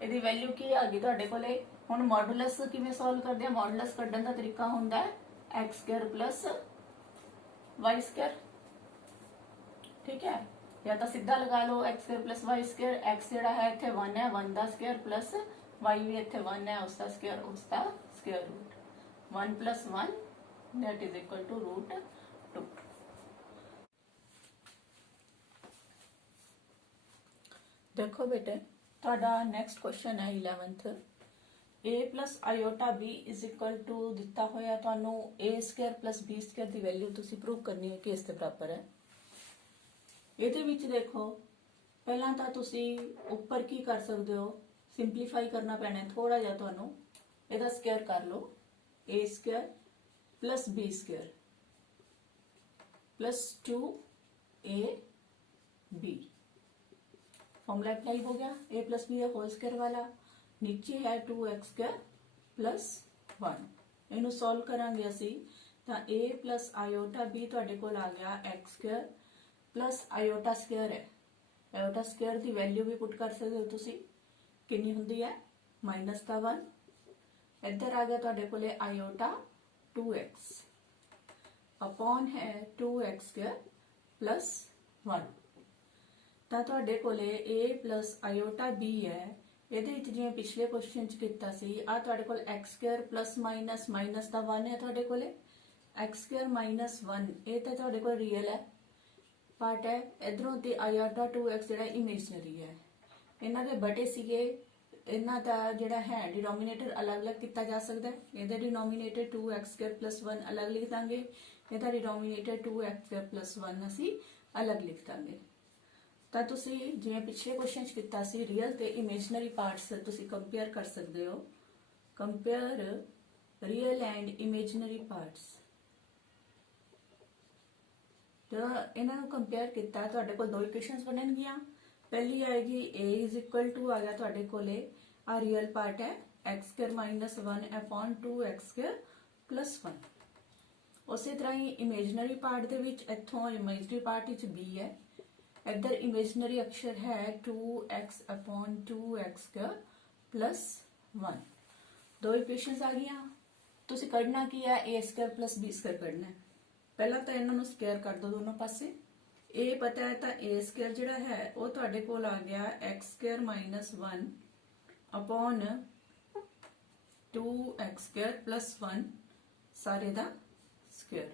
ਇਹਦੀ ਵੈਲਿਊ ਕੀ ਆ ਗਈ ਤੁਹਾਡੇ ਕੋਲੇ। ਹੁਣ ਮੋਡੂਲਸ ਕਿਵੇਂ ਸੋਲਵ ਕਰਦੇ ਆ? ਮੋਡੂਲਸ ਕੱਢਣ ਦਾ ਤਰੀਕਾ ਹੁੰਦਾ ਹੈ x² ਪਲੱਸ y²। ਠੀਕ ਹੈ, ਜਾਂ ਤਾਂ ਸਿੱਧਾ ਲਗਾ ਲਓ x² ਪਲੱਸ y²। x ਜਿਹੜਾ ਹੈ ਇੱਥੇ 1 ਹੈ, 1 ਦਾ ਸਕੁਅਰ ਪਲੱਸ y ਵੀ ਇੱਥੇ 1 ਹੈ, ਉਸ ਦਾ ਸਕੁਅਰ, ਉਸ ਦਾ square root. 1 plus 1 that is equal to root 2। देखो बेटे ਤੁਹਾਡਾ ਨੈਕਸਟ ਕੁਐਸਚਨ ਹੈ 11th। a plus iota b is equal to ਦਿੱਤਾ ਹੋਇਆ ਤੁਹਾਨੂੰ a² plus b² ਦੀ ਵੈਲਿਊ ਤੁਸੀਂ ਪ੍ਰੂਵ ਕਰਨੀ ਹੈ ਕਿ ਇਸ ਦੇ ਬਰਾਬਰ ਹੈ। ਇਹਦੇ ਵਿੱਚ ਦੇਖੋ ਪਹਿਲਾਂ ਤਾਂ ਤੁਸੀਂ ਉੱਪਰ ਕੀ ਕਰ ਸਕਦੇ ਹੋ, ਸਿੰਪਲੀਫਾਈ ਕਰਨਾ ਪੈਣਾ ਹੈ ਥੋੜਾ ਜਿਹਾ ਤੁਹਾਨੂੰ। ਇਹਦਾ ਸਕੁਅਰ ਕਰ ਲਓ, a² plus b² plus 2ab। Formula apply हो गया, a प्लस बी है होल स्क्वायर वाला, नीचे है 2x² प्लस 1। इनू सॉल्व करांगे असी तो a प्लस आयोटा b तुहाडे कोल आ गया x² प्लस आयोटा स्क्वायर है। आयोटा स्क्वायर की वैल्यू भी पुट कर सकते हो तुसी, कितनी हुंदी है माइनस का 1। इधर आ गया तुहाडे कोले आयोटा 2x अपॉन है 2x² प्लस 1। ਤਾਂ ਤੁਹਾਡੇ ਕੋਲੇ a plus iota b ਹੈ। ਇਹਦੇ ਵਿੱਚ ਜਿਵੇਂ ਪਿਛਲੇ ਕੁਐਸਚਨ ਚ ਕੀਤਾ ਸੀ, ਆ ਤੁਹਾਡੇ ਕੋਲ x² plus minus minus ਦਾ 1 ਹੈ ਤੁਹਾਡੇ ਕੋਲੇ, x² minus 1 ਇਹ ਤਾਂ ਤੁਹਾਡੇ ਕੋਲ ਰੀਅਲ ਹੈ ਪਾਰਟ ਹੈ। ਇਧਰੋਂ ਤੇ iota 2x ਜਿਹੜਾ ਇਮੇਜਨਰੀ ਹੈ। ਇਹਨਾਂ ਦੇ ਬਟੇ ਸੀਗੇ, ਇਹਨਾਂ ਦਾ ਜਿਹੜਾ ਹੈ ਡਿਨੋਮੀਨੇਟਰ ਅਲੱਗ-ਅਲੱਗ ਕੀਤਾ ਜਾ ਸਕਦਾ ਹੈ। ਇਹਦਾ ਡਿਨੋਮੀਨੇਟਰ 2x² plus 1 ਅਲੱਗ ਲਿਖ ਦਾਂਗੇ, ਇਹਦਾ ਡਿਨੋਮੀਨੇਟਰ 2x² plus 1 ਅਸੀਂ ਅਲੱਗ ਲਿਖ ਦਾਂਗੇ। ਤਾਂ ਤੁਸੀਂ ਜਿਵੇਂ ਪਿਛਲੇ ਕੁਐਸਚਨ 'ਚ ਕੀਤਾ ਸੀ, ਰੀਅਲ ਤੇ ਇਮੇਜਨਰੀ ਪਾਰਟਸ ਤੁਸੀਂ ਕੰਪੇਅਰ ਕਰ ਸਕਦੇ ਹੋ। Compare real and imaginary parts. ਤਾਂ ਇਹਨਾਂ ਨੂੰ ਕੰਪੇਅਰ ਕੀਤਾ, ਤੁਹਾਡੇ ਕੋਲ ਦੋ ਇਕੁਏਸ਼ਨਸ ਬਣਨਗੀਆਂ। ਪਹਿਲੀ ਆਏਗੀ a ਇਜ਼ ਇਕੁਅਲ ਟੂ ਆ ਗਿਆ ਤੁਹਾਡੇ ਕੋਲੇ ਆ ਰੀਅਲ ਪਾਰਟ ਹੈ x² ਮਾਈਨਸ 1 ਅਪॉन 2x² ਪਲੱਸ 1। ਉਸੇ ਤਰ੍ਹਾਂ ਹੀ ਇਮੇਜਨਰੀ ਪਾਰਟ ਦੇ ਵਿੱਚ ਇੱਥੋਂ ਇਮੇਜਨਰੀ ਪਾਰਟ ਵਿੱਚ b ਹੈ, इधर इमेजनरी अक्षर है 2x अपॉन 2x² प्लस 1। दो इक्वेशंस आ गई। तुसी करना की है a² प्लस b² करना है। पहला तो इन्होंने स्क्वायर कर दो दोनों पासे। a पता है तो a² जिहड़ा है वो तुहाडे कोल आ गया x² minus 1 upon 2x² plus 1 सारे दा स्क्वायर।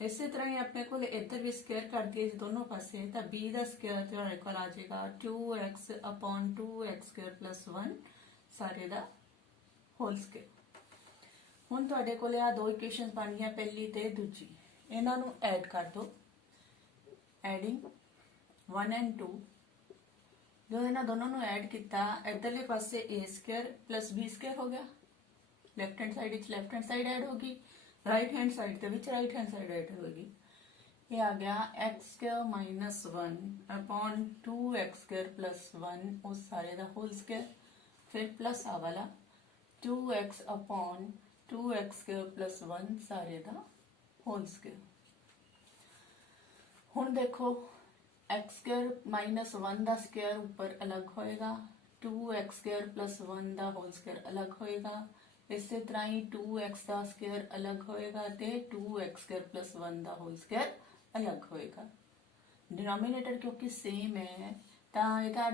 इसे तरह ही अपने को इधर भी स्क्वायर कर दिए दोनों पासे, तो b का स्क्वायर तुहाडे कोल आ जाएगा 2x अपॉन 2x² प्लस 1 सारे दा होल स्क्वायर। हुण तुहाडे कोल आ दो इक्वेशन बन गई, पहली ते दूजी। इन्हां नूं ऐड कर दो, एडिंग 1 and 2। जो इन्हां दोनों नूं ऐड किया, इधरले पासे a² प्लस b² हो गया, left hand side left hand side add होगी, राइट हैंड साइड के विच राइट हैंड साइड ऐड होगी। ये आ गया x² minus 1 upon 2x² plus 1 उस सारे दा होल स्क्वायर, फिर प्लस आ वाला 2x अपॉन 2x² प्लस 1 सारे दा होल स्क्वायर। हुण देखो एक्स स्क्वायर माइनस 1 ਦਾ ਸਕੁਅਰ ਉੱਪਰ ਅਲੱਗ ਹੋਏਗਾ, 2x ਸਕੁਅਰ ਪਲਸ 1 ਦਾ ਹੋਲ ਸਕੁਅਰ ਅਲੱਗ ਹੋਏਗਾ। ਇਸੇ ਤਰ੍ਹਾਂ ਹੀ 2x ਦਾ ਸਕੁਅਰ ਅਲੱਗ ਹੋਏਗਾ ਤੇ 2x ਸਕੁਅਰ ਪਲਸ 1 ਦਾ ਹੋਲ ਸਕੁਅਰ ਅਲੱਗ ਹੋਏਗਾ। डिनोमिनेटर क्योंकि सेम है ਤਾਂ ਇਹਦਾ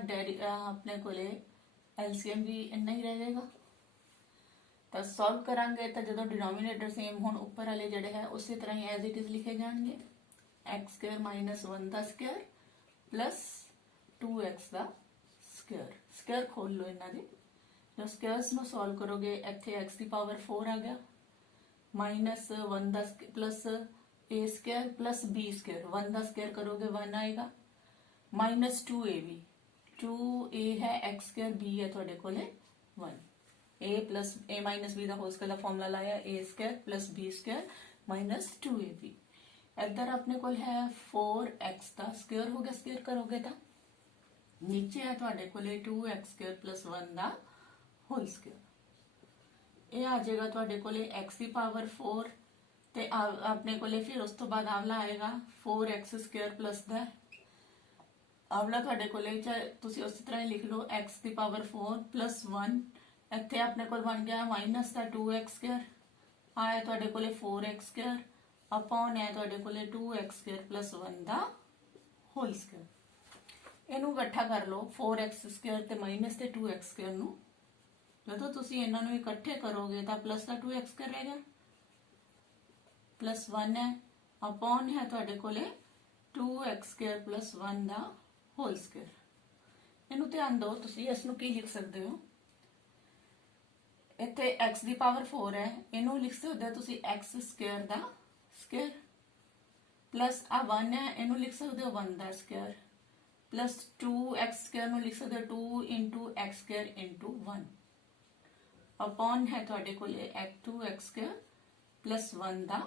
ਆਪਣੇ ਕੋਲੇ LCM ਵੀ ਇੰਨਾ ਹੀ ਰਹੇਗਾ। ਤਾਂ ਸੋਲਵ ਕਰਾਂਗੇ ਤਾਂ ਜਦੋਂ ਡਿਨੋਮੀਨੇਟਰ ਸੇਮ ਹੋਣ ਉੱਪਰ ਵਾਲੇ ਜਿਹੜੇ ਹੈ ਉਸੇ ਤਰ੍ਹਾਂ ਹੀ ਐਜ਼ ਇਟ ਇਜ਼ ਲਿਖੇ ਜਾਣਗੇ। x ਸਕੁਅਰ ਮਾਈਨਸ 1 ਦਾ ਸਕੁਅਰ ਪਲਸ 2x ਦਾ ਸਕੁਅਰ। ਸਕੁਅਰ ਖੋਲ ਲਓ ਇਹਨਾਂ ਦੇ। ਜੋ ਸਕੁਅਰਸ ਨੂੰ ਸੋਲਵ ਕਰੋਗੇ ਇੱਥੇ x ਦੀ ਪਾਵਰ 4 ਆ ਗਿਆ, minus 1 the plus a square plus b square. 1 ਦਾ ਸਕੁਅਰ ਕਰੋਗੇ 1 ਆਏਗਾ, ਮਾਈਨਸ 2ab। 2a ਹੈ x ਸਕੁਅਰ, b ਹੈ ਤੁਹਾਡੇ ਕੋਲੇ 1। a plus a minus b the whole square the formula ਲਾਇਆ, a square plus b square minus 2ab। ਇੱਧਰ ਆਪਣੇ ਕੋਲ ਹੈ 4x ਦਾ ਸਕੁਅਰ ਹੋ ਗਿਆ, ਸਕੁਅਰ ਕਰੋਗੇ ਤਾਂ ਨੀਚੇ ਹੈ ਤੁਹਾਡੇ ਕੋਲੇ 2x ਸਕੁਅਰ ਪਲਸ 1 ਦਾ ਹੋਲ ਸਕੁਅਰ। ਇਹ ਆ ਜਾਏਗਾ ਤੁਹਾਡੇ ਕੋਲੇ x ਦੀ ਪਾਵਰ 4 ਤੇ ਆਪਣੇ ਕੋਲੇ ਫਿਰ ਉਸ ਤੋਂ ਬਾਅਦ ਆਵਲਾ ਆਏਗਾ 4x ਸਕੁਅਰ ਪਲਸ ਦਾ ਆਵਲਾ ਤੁਹਾਡੇ ਕੋਲੇ ਤੁਸੀਂ ਉਸੇ ਤਰ੍ਹਾਂ ਹੀ ਲਿਖ ਲਓ x ਦੀ ਪਾਵਰ 4 ਪਲਸ 1। ਇੱਥੇ ਆਪਣੇ ਕੋਲ ਬਣ ਗਿਆ ਮਾਈਨਸ ਦਾ 2x ਸਕੁਅਰ, ਆਇਆ ਤੁਹਾਡੇ ਕੋਲੇ 4x ਸਕੁਅਰ ਅਪਨ ਹੈ ਤੁਹਾਡੇ ਕੋਲੇ 2x ਸਕੁਅਰ ਪਲਸ 1 ਦਾ ਹੋਲ ਸਕੁਅਰ। ਇਹਨੂੰ ਇਕੱਠਾ ਕਰ ਲਓ 4x ਸਕੁਅਰ ਤੇ ਮਾਈਨਸ ਤੇ 2x ਸਕੁਅਰ ਨੂੰ। ਜਦੋਂ ਤੁਸੀਂ ਇਹਨਾਂ ਨੂੰ ਇਕੱਠੇ ਕਰੋਗੇ ਤਾਂ ਪਲਸ ਦਾ 2x ਸਕੁਅਰ ਰਹੇਗਾ, ਪਲਸ 1 ਹੈ ਅਪਨ ਹੈ ਤੁਹਾਡੇ ਕੋਲੇ 2x ਸਕੁਅਰ ਪਲਸ 1 ਦਾ ਹੋਲ ਸਕੁਅਰ। ਇਹਨੂੰ ਧਿਆਨ ਦਿਓ, ਤੁਸੀਂ ਇਸ ਨੂੰ ਕੀ ਲਿਖ ਸਕਦੇ ਹੋ, ਇੱਥੇ x ਦੀ ਪਾਵਰ 4 ਹੈ, ਇਹਨੂੰ ਲਿਖ ਸਕਦੇ ਹੋ ਤੁਸੀਂ x ਸਕੁਅਰ ਦਾ ਸਕੁਅਰ ਪਲਸ ਆ 1 ਹੈ, ਇਹਨੂੰ ਲਿਖ ਸਕਦੇ ਹੋ 1 ਦਾ ਸਕੁਅਰ ਪਲਸ 2x ਸਕੁਅਰ ਨੂੰ ਲਿਖ ਸਕਦੇ ਹੋ 2 into x square into 1 upon ਹੈ ਤੁਹਾਡੇ ਕੋਲੇ 2x ਸਕੁਅਰ ਪਲਸ 1 ਦਾ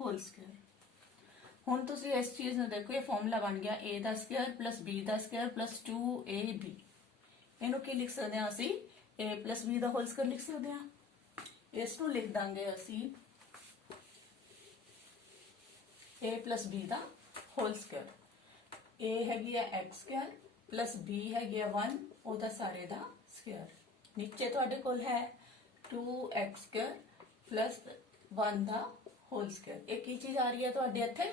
ਹੋਲ ਸਕੁਅਰ। ਹੁਣ ਤੁਸੀਂ ਇਸ ਚੀਜ਼ ਨੂੰ ਦੇਖੋ, ਇਹ ਫਾਰਮੂਲਾ ਬਣ ਗਿਆ a the square plus b the square plus 2ab। ਇਹਨੂੰ ਕੀ ਲਿਖ ਸਕਦੇ ਹਾਂ ਅਸੀਂ, a plus b the whole square ਲਿਖ ਸਕਦੇ ਹਾਂ। ਇਸ ਨੂੰ ਲਿਖ ਦਾਂਗੇ ਅਸੀਂ a plus b the whole square. a ਹੈਗੀ ਆ x ਸਕੁਅਰ ਪਲਸ b ਹੈਗੀ ਆ 1, ਉਹਦਾ ਸਾਰੇ ਦਾ ਸਕੁਅਰ। ਨੀਚੇ ਤੁਹਾਡੇ ਕੋਲ ਹੈ 2x ਸਕੁਅਰ ਪਲਸ 1 ਦਾ ਹੋਲ ਸਕੁਅਰ। ਇਹ ਕੀ ਚੀਜ਼ ਆ ਰਹੀ ਹੈ ਤੁਹਾਡੇ ਇੱਥੇ,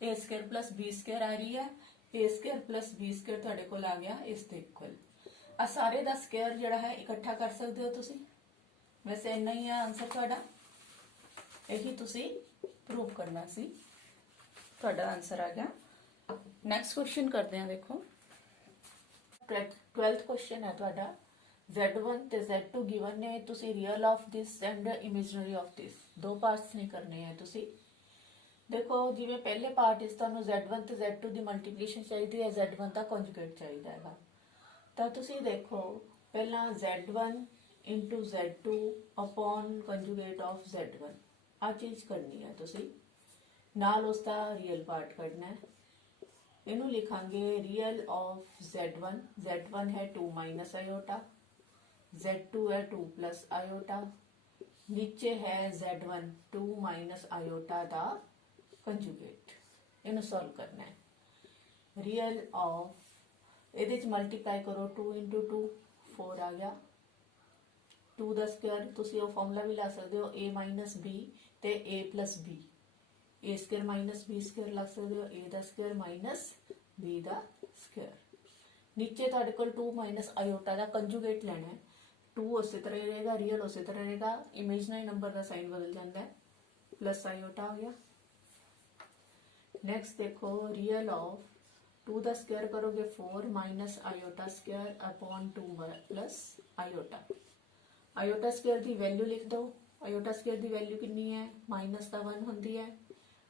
a square plus b square ਆ ਰਹੀ ਹੈ। a square plus b square ਤੁਹਾਡੇ ਕੋਲ ਆ ਗਿਆ ਇਸ ਦੇ ਇਕੁਅਲ। ਆ ਸਾਰੇ ਦਾ ਸਕੁਅਰ ਜਿਹੜਾ ਹੈ ਇਕੱਠਾ ਕਰ ਸਕਦੇ ਹੋ ਤੁਸੀਂ। ਵੈਸੇ ਇੰਨਾ ਹੀ ਹੈ ਆਨਸਰ ਤੁਹਾਡਾ, ਇਹੀ ਤੁਸੀਂ ਪ੍ਰੂਵ ਕਰਨਾ ਸੀ, ਤੁਹਾਡਾ ਆਨਸਰ ਆ ਗਿਆ। ਨੈਕਸਟ ਕੁਐਸਚਨ ਕਰਦੇ ਹਾਂ। ਦੇਖੋ 12th ਕੁਐਸਚਨ ਹੈ ਤੁਹਾਡਾ, z1 ਤੇ z2 ਗਿਵਨ ਨੇ, ਤੁਸੀਂ real of this and imaginary of this ਦੋ ਪਾਰਟਸ ਨਹੀਂ ਕਰਨੇ ਹੈ ਤੁਸੀਂ। ਦੇਖੋ ਜਿਵੇਂ ਪਹਿਲੇ ਪਾਰਟ ਇਸ ਤੁਹਾਨੂੰ z1 ਤੇ z2 ਦੀ ਮਲਟੀਪਲੀਕੇਸ਼ਨ ਚਾਹੀਦੀ ਹੈ, z1 ਦਾ ਕੰਜੂਗੇਟ ਚਾਹੀਦਾ ਹੈਗਾ। ਤਾਂ ਤੁਸੀਂ ਦੇਖੋ ਪਹਿਲਾਂ z1 into z2 upon conjugate of z1 ਆ ਚੀਜ਼ ਕਰਨੀ ਹੈ ਤੁਸੀਂ, ਨਾਲ ਉਸ ਦਾ ਰੀਅਲ ਪਾਰਟ ਕੱਢਣਾ ਹੈ। ਇਹਨੂੰ ਲਿਖਾਂਗੇ ਰੀਅਲ ਆਫ z1, z1 ਹੈ 2 ਮਾਈਨਸ ਆਇਓਟਾ, z2 ਹੈ 2 ਪਲਸ ਆਇਓਟਾ, ਨੀਚੇ ਹੈ z1 2 ਮਾਈਨਸ ਆਇਓਟਾ ਦਾ ਕੰਜੂਗੇਟ। ਇਹਨੂੰ ਸੋਲਵ ਕਰਨਾ ਹੈ। ਰੀਅਲ ਆਫ ਇਹਦੇ ਚ ਮਲਟੀਪਲਾਈ ਕਰੋ 2 into 2 4 ਆ ਗਿਆ, 2 ਦਾ ਸਕੁਅਰ ਤੁਸੀਂ ਉਹ ਫਾਰਮੂਲਾ ਵੀ ਲਾ ਸਕਦੇ ਹੋ a ਮਾਈਨਸ b ਤੇ a plus b, a square minus b square ਲੱਗ ਸਕਦੇ ਹੋ, a the square minus b the square. ਨੀਚੇ ਤੁਹਾਡੇ ਕੋਲ 2 ਮਾਈਨਸ ਆਇਓਟਾ ਦਾ ਕੰਜੂਗੇਟ ਲੈਣਾ ਹੈ। 2 ਉਸੇ ਤਰ੍ਹਾਂ ਹੀ ਰਹੇਗਾ, ਰੀਅਲ ਉਸੇ ਤਰ੍ਹਾਂ ਰਹੇਗਾ, ਇਮੇਜਨਰੀ ਨੰਬਰ ਦਾ ਸਾਈਨ ਬਦਲ ਜਾਂਦਾ ਹੈ, ਪਲਸ ਆਇਓਟਾ ਹੋ ਗਿਆ। नेक्स्ट देखो रियल ऑफ 2 ਦਾ ਸਕੁਅਰ ਕਰੋਗੇ 4 minus iota square upon 2 plus iota. Iota square ਦੀ ਵੈਲਿਊ ਲਿਖ ਦਿਓ। ਆਇਓਟਾ ਸਕੁਅਰ ਦੀ ਵੈਲਿਊ ਕਿੰਨੀ ਹੈ, ਮਾਈਨਸ ਦਾ 1 ਹੁੰਦੀ ਹੈ,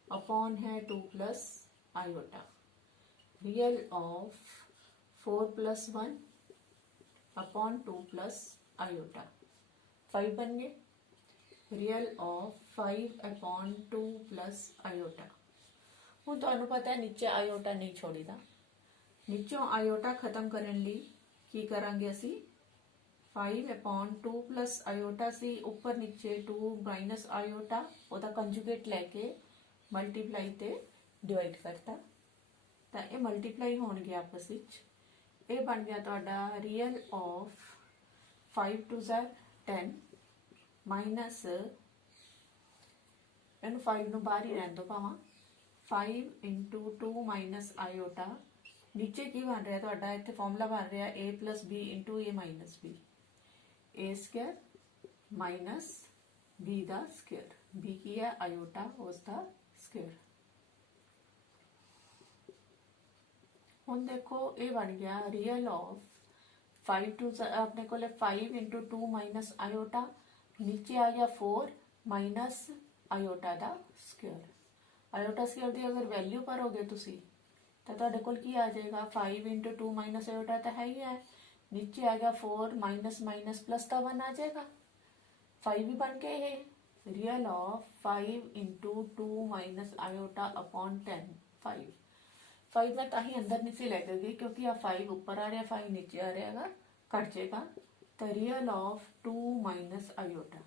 ਅਪਨ ਹੈ 2 plus iota. Real of 4 plus 1 upon 2 plus iota 5 बन गए। Real of 5 upon 2 plus iota. ਹੁਣ ਤੁਹਾਨੂੰ ਪਤਾ ਹੈ ਨੀਚੇ ਆਇਓਟਾ ਨਹੀਂ ਛੋੜੀਦਾ, ਨੀਚੋਂ ਆਇਓਟਾ ਖਤਮ ਕਰਨ ਲਈ ਕੀ ਕਰਾਂਗੇ ਅਸੀਂ 5 अपॉन 2 प्लस आयोटा ਸੀ, ਉੱਪਰ ਨੀਚੇ 2 ਮਾਈਨਸ ਆਇਓਟਾ, ਉਹਦਾ ਕੰਜੂਗੇਟ ਲੈ ਕੇ ਮਲਟੀਪਲਾਈ ਤੇ ਡਿਵਾਈਡ ਕਰਤਾ। ਤਾਂ ਇਹ ਮਲਟੀਪਲਾਈ ਹੋਣਗੇ ਆਪਸ ਵਿੱਚ। ਇਹ ਬਣ ਗਿਆ ਤੁਹਾਡਾ ਰੀਅਲ ਆਫ 5 2 10 ਮਾਈਨਸ, ਇਹਨੂੰ 5 ਨੂੰ ਬਾਹਰ ਹੀ ਰਹਿਣ ਦਿਓ ਭਾਵਾਂ, 5 into 2 minus iota, नीचे की बन रहा है ਤੁਹਾਡਾ ਇੱਥੇ ਫਾਰਮੂਲਾ ਬਣ ਰਿਹਾ a plus b into a minus b, a square minus b the square, b ਕੀ ਹੈ iota ਉਸ ਦਾ square। ਹੁਣ ਦੇਖੋ ਇਹ ਬਣ ਗਿਆ real of 5 to ਆਪਣੇ ਕੋਲੇ 5 into 2 minus iota, नीचे आ गया 4 minus iota ਦਾ square। iota square ਦੀ ਅਗਰ ਵੈਲਿਊ ਭਰੋਗੇ ਤੁਸੀਂ तो ਤੁਹਾਡੇ ਕੋਲ ਕੀ ਆ ਜਾਏਗਾ 5 into 2 minus iota ਤਾਂ ਹੈ ਹੀ ਹੈ, नीचे आ गया 4 minus minus plus का 1 आ जाएगा, 5 भी बन के है real of 5 into 2 minus iota upon 10 5 मैं ताही अंदर नीचे ले गई क्योंकि आ 5 ऊपर आ रहा 5 नीचे आ रहा है कट जाएगा, तो रियल ऑफ 2 minus iota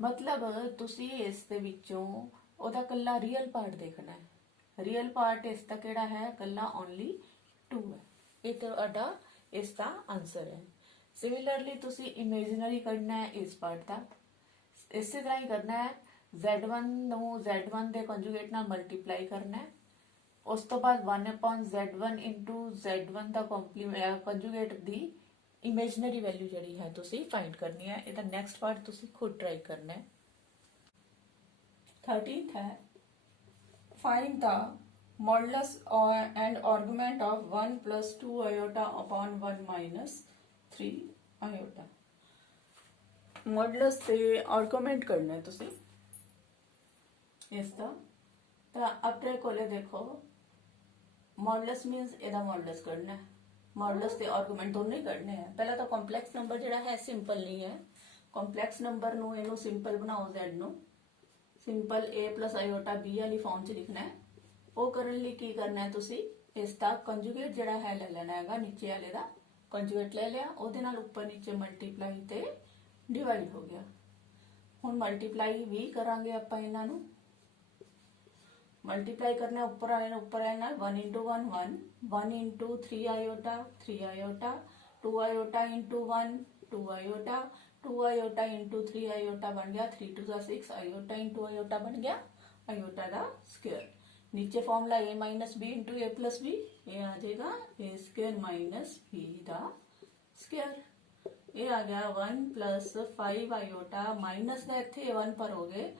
मतलब तुसी इस दे विचों ओदा कल्ला रियल पार्ट देखना है। रियल पार्ट इसका केड़ा है कल्ला ओनली 2 है, ये तो इसका आंसर है। सिमिलरली तुसी इमेजिनरी करना है इस पार्ट का, इस तरह ही करना है z1 नु z1 दे कंजुगेट नाल मल्टीप्लाई करना है, उस तो बाद 1/z1 into z1 दा कंजुगेट दी इमेजिनरी वैल्यू जड़ी है तुसी फाइंड करनी है। इहदा नेक्स्ट पार्ट तुसी खुद ट्राई करना है। 13th है find the modulus and argument of 1 plus 2 iota upon 1 minus 3 iota। Modulus ते आर्गूमेंट करना है तुसी इसका, तो अपने कोले देखो मॉडुलस मींस एदा मॉडुलस करना है, मॉडुलस ते आर्गूमेंट दोनों ही करने हैं। पहला तो कॉम्प्लैक्स नंबर जिहड़ा है सिंपल नहीं है, कॉम्प्लैक्स नंबर नू इनू सिंपल बनाओ, z नू simple a plus iota b वाली फॉर्म च लिखना है। वो करने लिए की करना है तुसी इसका कंजुगेट जिहड़ा है ले लेना है, नीचे वाले का कंजुगेट ले लिया, ਉਹਦੇ ਨਾਲ ऊपर नीचे मल्टीप्लाई ते डिवाइड हो गया। हुण मल्टीप्लाई भी करांगे ਆਪਾਂ ਇਹਨਾਂ ਨੂੰ, मल्टीप्लाई करना ऊपर आए ना 1 into 1 1 1 into 3 iota 3 iota 2 iota into 1 2 iota 2 iota into 3 iota बन गया 3 to 6 iota into iota बन गया iota का स्क्वायर। नीचे formula a minus B into A plus B, ये आ जाएगा ए स्क्वायर माइनस बी दा स्क्वायर। ये आ गया 1 प्लस 5 आयोटा माइनस का इत्थे 1 पर हो गए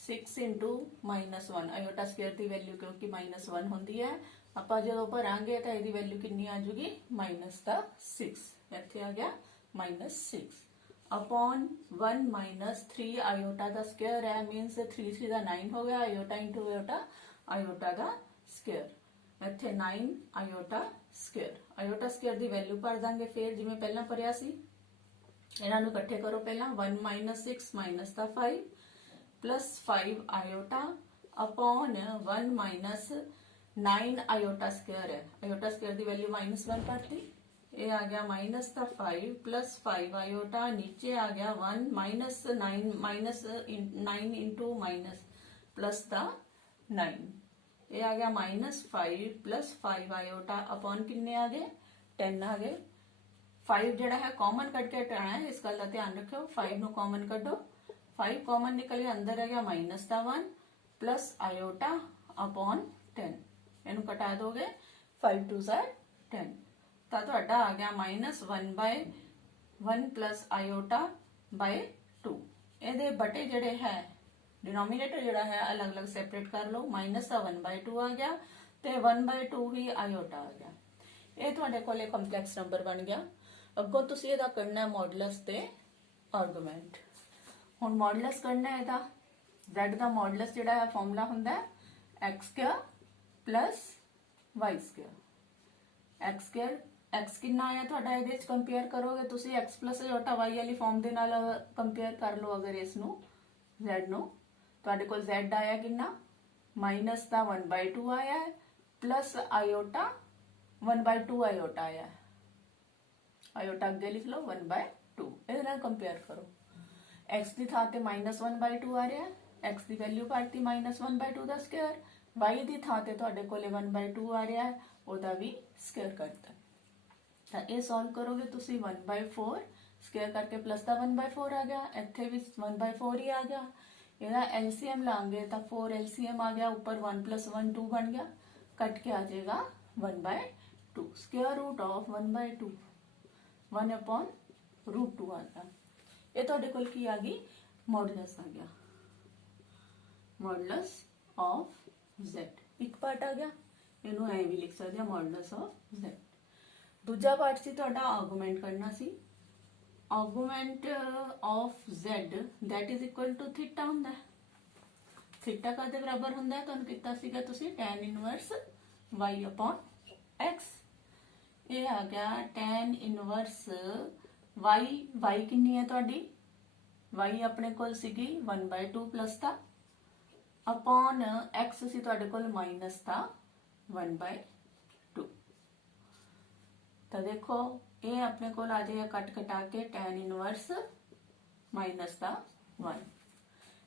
6 इंटू माइनस 1 आयोटा स्क्वायर की वैल्यू क्योंकि माइनस 1 होंगी है, आप जो भरांगे तो यदी वैल्यू कितनी आ जाएगी माइनस का 6, इत्थे आ गया माइनस 6 अपॉन 1 माइनस 3 आयोटा का स्क्वायर है, मीनस 3 3 का 9 हो गया, आयोटा इंटू आयोटा आयोटा का स्क्वायर, इत्थे 9 आयोटा स्क्वायर। आयोटा स्क्वायर की वैल्यू भर देंगे फिर जिवें पहला भरिया सी, इन्हां नूं इकट्ठे करो पहला 1 माइनस 6 माइनस का 5 plus 5 iota upon 1 minus 9 iota square है, आयोटा स्क्वायर की वैल्यू -1 भरती, ये आ गया माइनस का 5 प्लस 5 आयोटा, नीचे आ गया 1 माइनस 9 इंटू माइनस प्लस का 9, ये आ गया -5 प्लस 5 आयोटा अपॉन किन्ने आ गए 10 आ गए। 5 जड़ा है कॉमन कट के हटाना है, इस गल का ध्यान रखो, 5 नो कॉमन कटो, 5 कॉमन निकल गया, अंदर आ गया माइनस का 1 प्लस आयोटा अपॉन 10, इनू कटा दोगे 5 2 10, तो तुहाडा आ गया -1/1 प्लस आयोटा बाय 2। ये बटे जड़े है डिनोमिनेटर जड़ा है अलग अलग सैपरेट कर लो, माइनस का 1/2 आ गया तो 1/2 ही आयोटा आ गया। ये तुहाडे कोले कंपलैक्स नंबर बन गया। अगों तुसीं इहदा करना है मॉडुलस ते आर्गूमेंट। हुण मॉडुलस करना है इहदा, z का मॉडुलस जिहड़ा है फॉर्मूला हुंदा है x² plus y²। x² x कितना आया तुहाडा इहदे विच कंपेयर करोगे तुसीं x प्लस आयोटा y वाली फॉर्म दे नाल कंपेयर कर लो, अगर इसनूं z नूं तुहाडे कोल z आया कितना माइनस का 1/2 आया है प्लस आयोटा 1/2 आयोटा आया है, आयोटा अगे लिख लो 1/2, इहदे नाल कंपेयर करो। x की थां ते -1/2 आ रहा है, x की वैल्यू पाती -1/2 का स्क्वायर, y की थां ते तुहाडे कोले 1/2 आ रहा है, ਉਹਦਾ ਵੀ ਸਕੁਅਰ ਕਰਤਾ। ਤਾਂ ਇਹ ਸੋਲਵ ਕਰੋਗੇ ਤੁਸੀਂ 1/4 ਸਕੁਅਰ ਕਰਕੇ ਪਲੱਸ ਦਾ 1/4 ਆ ਗਿਆ, ਇੱਥੇ ਵੀ 1/4 ਹੀ ਆ ਗਿਆ। ਇਹਦਾ LCM ਲਾਂਗੇ ਤਾਂ 4 LCM ਆ ਗਿਆ, ਉੱਪਰ 1 + 1 2 ਬਣ ਗਿਆ, ਕੱਟ ਕੇ ਆ ਜਾਏਗਾ 1/2 ਸਕੁਅਰ ਰੂਟ ਆਫ 1/2 1/√2 ਆ ਗਿਆ। ਇਹ ਤੁਹਾਡੇ ਕੋਲ ਕੀ ਆ ਗਈ, ਮੋਡੂਲਸ ਆ ਗਿਆ, ਮੋਡੂਲਸ ਆਫ z। ਇੱਕ ਪਾਰਟ ਆ ਗਿਆ, ਇਹਨੂੰ ਐ ਵੀ ਲਿਖ ਸਕਦੇ ਆ ਮੋਡੂਲਸ ਆਫ z। ਦੂਜਾ ਪਾਰਟ ਸੀ ਤੁਹਾਡਾ ਆਰਗੂਮੈਂਟ ਕਰਨਾ ਸੀ। Argument of z that is equal to theta ਹੁੰਦਾ ਹੈ। ਥੀਟਾ ਕਾਦੇ ਬਰਾਬਰ ਹੁੰਦਾ ਹੈ, ਤੁਹਾਨੂੰ ਕੀਤਾ ਸੀਗਾ ਤੁਸੀਂ tan ਇਨਵਰਸ y/x। ਇਹ ਆ ਗਿਆ tan ਇਨਵਰਸ y ਕਿੰਨੀ ਹੈ ਤੁਹਾਡੀ, y ਆਪਣੇ ਕੋਲ ਸੀਗੀ 1/2 ਪਲੱਸ ਦਾ ਅਪਨ x ਸੀ ਤੁਹਾਡੇ ਕੋਲ ਮਾਈਨਸ ਦਾ 1/2। ਤਾਂ ਦੇਖੋ ਇਹ ਆਪਣੇ ਕੋਲ ਆ ਜਾਏਗਾ ਕੱਟ ਕਟਾ ਕੇ tan ਇਨਵਰਸ ਮਾਈਨਸ ਦਾ 1।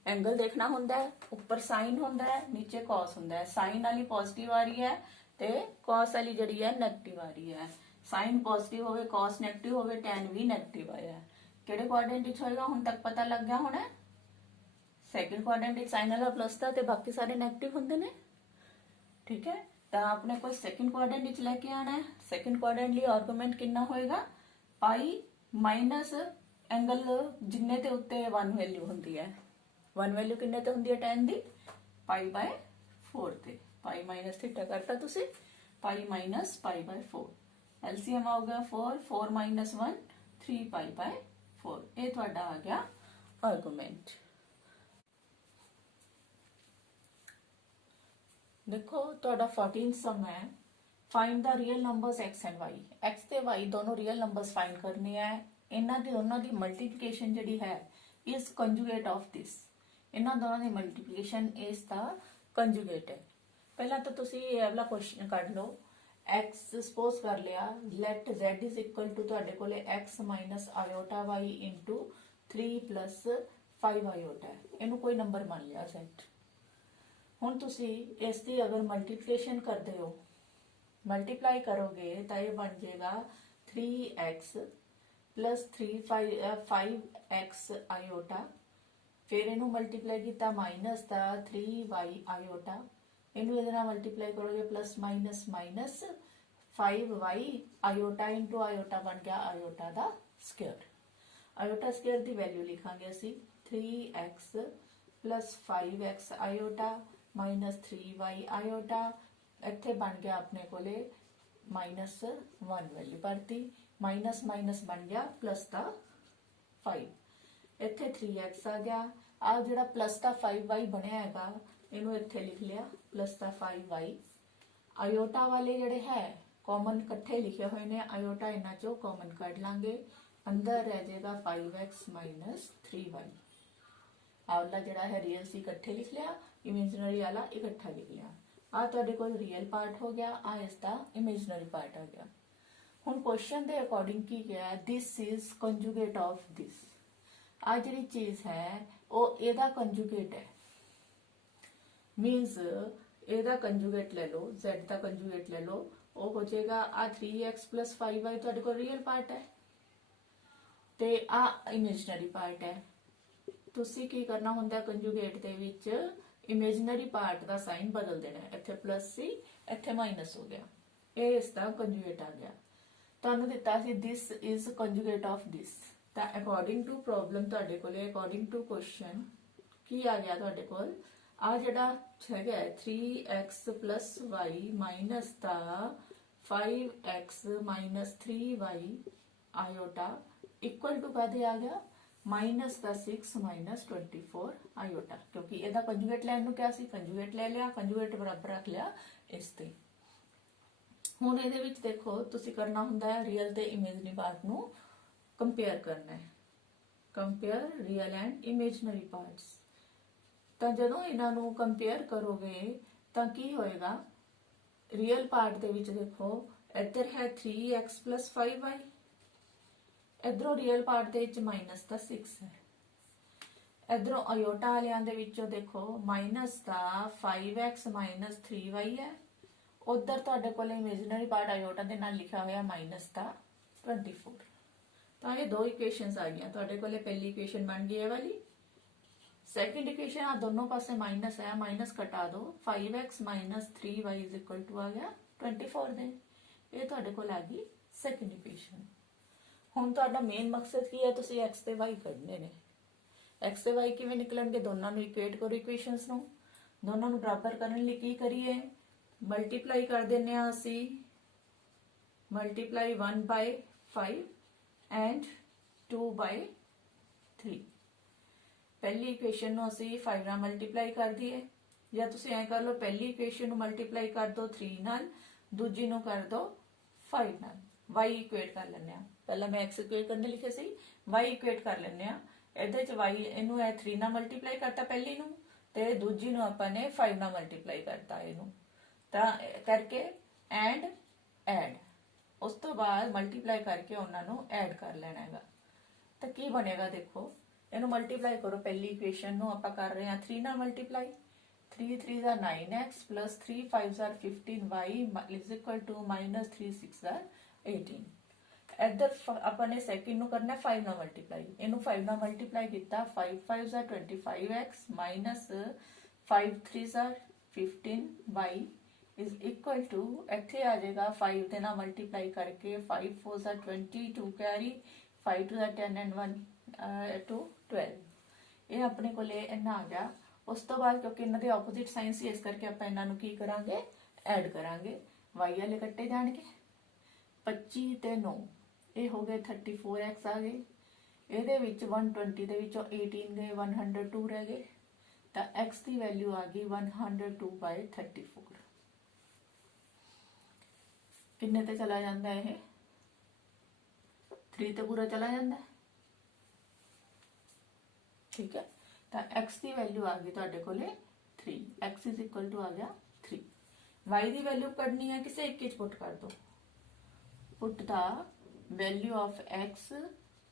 एंगल देखना ਹੁੰਦਾ ਹੈ, ਉੱਪਰ ਸਾइन ਹੁੰਦਾ ਹੈ, ਨੀਚੇ cos ਹੁੰਦਾ ਹੈ। साइन वाली पॉजिटिव आ रही है ਤੇ cos वाली ਜਿਹੜੀ ਹੈ 네ਗੇਟਿਵ ਆ ਰਹੀ ਹੈ। साइन पॉजिटिव ਹੋਵੇ cos 네ਗੇਟਿਵ ਹੋਵੇ tan ਵੀ 네ਗੇਟਿਵ ਆਇਆ। ਕਿਹੜੇ ਕੁਆਡਰੈਂਟ ਵਿੱਚ ਹੋਏਗਾ ਹੁਣ ਤੱਕ ਪਤਾ ਲੱਗ ਗਿਆ ਹੋਣਾ। ਸੈਕੰਡ ਕੁਆਡਰੈਂਟ ਵਿੱਚ साइन वाला प्लस ਦਾ ਤੇ ਬਾਕੀ ਸਾਰੇ 네ਗੇਟਿਵ ਹੁੰਦੇ ਨੇ। ਠੀਕ ਹੈ, ਤਾਂ ਆਪਣੇ ਕੋਲ ਸੈਕੰਡ ਕੁਆਡਰੈਂਟ ਵਿੱਚ ਲੈ ਕੇ ਆਣਾ ਹੈ। ਸੈਕੰਡ ਕੁਆਡਰੈਂਟ ਲਈ ਆਰਗੂਮੈਂਟ ਕਿੰਨਾ ਹੋਏਗਾ, ਪਾਈ ਮਾਈਨਸ ਐਂਗਲ ਜਿੰਨੇ ਤੇ ਉੱਤੇ 1 ਵੈਲਿਊ ਹੁੰਦੀ ਹੈ। 1 ਵੈਲਿਊ ਕਿੰਨੇ ਤੇ ਹੁੰਦੀ ਹੈ tan ਦੀ, π/4 ਤੇ। ਪਾਈ ਮਾਈਨਸ ਥੀਟਾ ਕਰਤਾ ਤੁਸੀਂ, ਪਾਈ ਮਾਈਨਸ π/4। LCM ਆਊਗਾ 4 4 - 1 3 π/4। ਇਹ ਤੁਹਾਡਾ ਆ ਗਿਆ ਆਰਗੂਮੈਂਟ। ਦੇਖੋ ਤੁਹਾਡਾ 14th ਸਮ ਹੈ, find the real numbers x and y। x ਤੇ y ਦੋਨੋਂ ਰੀਅਲ ਨੰਬਰਸ ਫਾਈਂਡ ਕਰਨੇ ਆ। ਇਹਨਾਂ ਦੀ ਦੋਨਾਂ ਦੀ ਮਲਟੀਪਲੀਕੇਸ਼ਨ ਜਿਹੜੀ ਹੈ ਇਸ ਕੰਜੂਗੇਟ ਆਫ ਦਿਸ। ਇਹਨਾਂ ਦੋਨਾਂ ਦੀ ਮਲਟੀਪਲੀਕੇਸ਼ਨ ਇਸ ਦਾ ਕੰਜੂਗੇਟ ਹੈ। ਪਹਿਲਾਂ ਤਾਂ ਤੁਸੀਂ ਇਹ ਵਾਲਾ ਕੁਐਸਚਨ ਕੱਢ ਲਓ। x ਸਪੋਜ਼ ਕਰ ਲਿਆ, let z is equal to ਤੁਹਾਡੇ ਕੋਲੇ x minus iota y into 3 plus 5 iota ਹੈ। ਇਹਨੂੰ ਕੋਈ ਨੰਬਰ ਮੰਨ ਲਿਆ z। ਹੁਣ ਤੁਸੀਂ ਇਸ ਦੀ ਅਗਰ ਮਲਟੀਪਲੀਕੇਸ਼ਨ ਕਰਦੇ ਹੋ, ਮਲਟੀਪਲਾਈ ਕਰੋਗੇ ਤਾਂ ਇਹ ਬਣ ਜਾਏਗਾ 3x प्लस 5x आयोटा। फिर इनू मल्टीप्लाई किया माइनस का 3y आयोटा। इनू इहदे नाल मल्टीप्लाई करोगे plus minus minus 5y iota into iota बन गया आयोटा का स्क्वायर। आयोटा स्क्वायर की वैल्यू लिखांगे असी 3x plus 5x iota minus 3y iota. इत्थे बन गया अपने कोले -1 वैल्यू भरती, माइनस माइनस बन गया प्लस का 5। इत्थे 3x आ गया। आ जिहड़ा प्लस का 5y बनया हैगा इनू इत्थे लिख लिया प्लस का 5y। आयोटा वाले जिहड़े है कॉमन इकट्ठे लिखे हुए ने, आयोटा इन्हां चों कॉमन कढ लांगे, अंदर रह जाएगा 5x माइनस 3y। आवला जिहड़ा है रियल सी इकट्ठे लिख लिया, इमेजनरी वाला इकट्ठा लिख लिया। आ तुहाडे कोल रियल पार्ट हो गया, आ इसका इमेजनरी पार्ट आ गया। हुण क्वेश्चन के अकॉर्डिंग की गया, this is conjugate of this. आ जिहड़ी चीज है वो एदा कंजुगेट है, मीनस एदा कंजुगेट ले लो, z का कंजुगेट ले लो, वो हो जाएगा आ 3x प्लस 5y तुहाडे कोल रियल पार्ट है ते आ इमेजनरी पार्ट है। तुसी की करना हुंदा कंजुगेट दे विच इमेजनरी पार्ट का साइन बदल देना है। इत्थे प्लस सी इत्थे माइनस हो गया, ये इसका कंजुगेट आ गया। तुहानू दिता see this is conjugate of this, तां अकॉर्डिंग टू प्रॉब्लम तुहाडे कोले अकॉर्डिंग टू क्वेश्चन की आ गया तुहाडे कोल आ जिहड़ा हैगा 3x प्लस y माइनस दा 5x minus 3y iota equal to कादे आ गया माइनस का 6 माइनस 24 आयोटा, क्योंकि ਇਹਦਾ ਕੰਜੂਗੇਟ ਲੈਣ ਨੂੰ ਕਿਹਾ ਸੀ, ਕੰਜੂਗੇਟ ਲੈ ਲਿਆ, ਕੰਜੂਗੇਟ ਬਰਾਬਰ ਰੱਖ ਲਿਆ ਇਸ ਤੇ। ਹੁਣ ਇਹਦੇ ਵਿੱਚ ਦੇਖੋ ਤੁਸੀਂ ਕਰਨਾ ਹੁੰਦਾ ਹੈ ਰੀਅਲ ਤੇ ਇਮੇਜਨਰੀ ਪਾਰਟ ਨੂੰ ਕੰਪੇਅਰ ਕਰਨਾ ਹੈ, compare real and imaginary parts. ਤਾਂ ਜਦੋਂ ਇਹਨਾਂ ਨੂੰ ਕੰਪੇਅਰ ਕਰੋਗੇ ਤਾਂ ਕੀ ਹੋਏਗਾ, ਰੀਅਲ ਪਾਰਟ ਦੇ ਵਿੱਚ ਦੇਖੋ ਇੱਧਰ ਹੈ 3x plus 5y, इधरों रियल पार्ट दे विच माइनस का 6 है, इधरों अयोटा वालियां दे विचों देखो माइनस का 5x माइनस 3y है, ਉਧਰ ਤੁਹਾਡੇ ਕੋਲ ਇਮੇਜਨਰੀ ਪਾਰਟ ਆਇਓਟਾ ਦੇ ਨਾਲ ਲਿਖਿਆ ਹੋਇਆ ਮਾਈਨਸ ਦਾ 24। ਤਾਂ ਇਹ ਦੋ ਇਕੁਏਸ਼ਨਸ ਆ ਗਈਆਂ ਤੁਹਾਡੇ ਕੋਲੇ। ਪਹਿਲੀ ਇਕੁਏਸ਼ਨ ਬਣ ਗਈ ਇਹ ਵਾਲੀ। सेकंड इक्वेशन आ दोनों पासे माइनस है, माइनस कटा दो 5x minus 3y is equal to आ गया 24 दे। ये ਤੁਹਾਡੇ ਕੋਲ ਆ ਗਈ ਸੈਕੰਡ ਇਕੁਏਸ਼ਨ। ਹੁਣ ਤੁਹਾਡਾ ਮੇਨ ਮਕਸਦ ਕੀ ਹੈ, ਤੁਸੀਂ x ਤੇ y ਕੱਢਨੇ ਨੇ। x ਤੇ y ਕਿਵੇਂ ਨਿਕਲਣਗੇ, ਦੋਨਾਂ ਨੂੰ ਇਕੁਏਟ ਕਰੋ ਇਕੁਏਸ਼ਨਸ ਨੂੰ। ਦੋਨਾਂ ਨੂੰ ਬਰਾਬਰ ਕਰਨ ਲਈ ਕੀ ਕਰੀਏ, ਮਲਟੀਪਲਾਈ ਕਰ ਦਿੰਨੇ ਆ ਅਸੀਂ। ਮਲਟੀਪਲਾਈ 1 ਬਾਈ 5 ਐਂਡ 2 ਬਾਈ 3। पहली इक्वेशन ਨੂੰ ਅਸੀਂ 5 ਨਾਲ ਮਲਟੀਪਲਾਈ ਕਰ ਦਈਏ, ਜਾਂ ਤੁਸੀਂ ਐ ਕਰ ਲਓ ਪਹਿਲੀ ਇਕੁਏਸ਼ਨ ਨੂੰ ਮਲਟੀਪਲਾਈ ਕਰ ਦਿਓ 3 ਨਾਲ, ਦੂਜੀ ਨੂੰ ਕਰ ਦਿਓ 5 ਨਾਲ। y ਇਕੁਏਟ ਕਰ ਲੈਂਦੇ ਆ। ਪਹਿਲਾਂ ਮੈਂ x ਇਕੁਏਟ ਕਰਨੇ ਲਿਖੇ ਸੀ, y ਇਕੁਏਟ ਕਰ ਲੈਂਦੇ ਆ। ਇਹਦੇ ਚ y ਇਹਨੂੰ ਇਹ 3 ਨਾਲ ਮਲਟੀਪਲਾਈ ਕਰਤਾ ਪਹਿਲੀ ਨੂੰ, ਤੇ ਦੂਜੀ ਨੂੰ ਆਪਾਂ ਨੇ 5 ਨਾਲ ਮਲਟੀਪਲਾਈ ਕਰਤਾ ਇਹਨੂੰ। ਤਾਂ ਕਰਕੇ ਐਂਡ ਐਡ, ਉਸ ਤੋਂ ਬਾਅਦ ਮਲਟੀਪਲਾਈ ਕਰਕੇ ਉਹਨਾਂ ਨੂੰ ਐਡ ਕਰ ਲੈਣਾ ਹੈਗਾ। ਤਾਂ ਕੀ ਬਣੇਗਾ ਦੇਖੋ, ਇਹਨੂੰ ਮਲਟੀਪਲਾਈ ਕਰੋ। ਪਹਿਲੀ ਇਕੁਏਸ਼ਨ ਨੂੰ ਆਪਾਂ ਕਰ ਰਹੇ ਹਾਂ 3 ਨਾਲ multiply. 3 3 the 9x plus 3 5 the 15y is equal to minus 3 6 ਦਾ 18। ਇੱਧਰ ਆਪਾਂ ਨੇ ਸੈਕਿੰਡ ਨੂੰ ਕਰਨਾ 5 ਨਾਲ ਮਲਟੀਪਲਾਈ। ਇਹਨੂੰ 5 ਨਾਲ ਮਲਟੀਪਲਾਈ ਕੀਤਾ, 5 5 ਦਾ 25x minus 5 3 the 15y is equal to, ਇੱਥੇ ਆ ਜਾਏਗਾ 5 ਦੇ ਨਾਲ ਮਲਟੀਪਲਾਈ ਕਰਕੇ 5 4 ਦਾ 22 ਕੈਰੀ 5 2 ਦਾ 10 and 1 to 12। ਇਹ ਆਪਣੇ ਕੋਲੇ ਇੰਨਾ ਆ ਗਿਆ। ਉਸ ਤੋਂ ਬਾਅਦ ਕਿਉਂਕਿ ਇਹਨਾਂ ਦੇ ਆਪੋਜ਼ਿਟ ਸਾਈਨ ਸੀ, ਇਸ ਕਰਕੇ ਆਪਾਂ ਇਹਨਾਂ ਨੂੰ ਕੀ ਕਰਾਂਗੇ, ਐਡ ਕਰਾਂਗੇ। y ਵਾਲੇ ਕੱਟੇ ਜਾਣਗੇ, 25 ਤੇ 9 ਇਹ ਹੋ ਗਏ 34x ਆ ਗਏ। ਇਹਦੇ ਵਿੱਚ 120 ਦੇ ਵਿੱਚੋਂ 18 ਗਏ, 102 ਰਹਿ ਗਏ। ਤਾਂ x ਦੀ ਵੈਲਿਊ ਆ ਗਈ 102/34। ਕਿੰਨੇ ਤੇ ਚਲਾ ਜਾਂਦਾ ਇਹ, 3 ਤੇ ਪੂਰਾ ਚਲਾ ਜਾਂਦਾ ਹੈ, ठीक है। तो x की वैल्यू आ गई ਤੁਹਾਡੇ ਕੋਲੇ 3, x इज इक्वल टू आ गया 3। y की वैल्यू कढ़नी है, किसे एक पुट कर दो। Put the value of x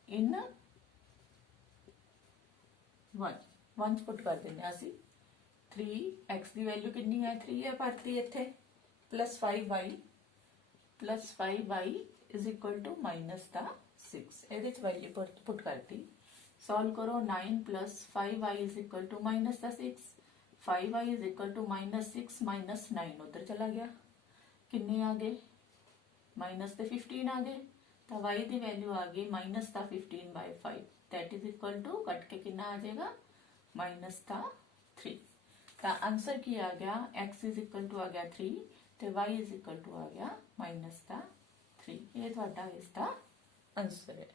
in 1 put कर देने असी। 3x की वैल्यू कितनी है, 3 है, भरती इत्थे plus 5y is equal to minus the 6। ये वैल्यू पुट करती। सॉल्व करो, 9 plus 5y is equal to minus 6। 5y is equal to minus 6 minus 9 उधर चला गया, किन्ने आ गए, माइनस के 15 आ गए। तो y की वैल्यू आ गई माइनस का 15/5, that is equal to cut के कितना आ जाएगा, माइनस का 3। तो आंसर की आ गया, x इज इक्वल टू आ गया 3 तो y इज इक्वल टू आ गया माइनस का 3। ये थोड़ा इसका आंसर है।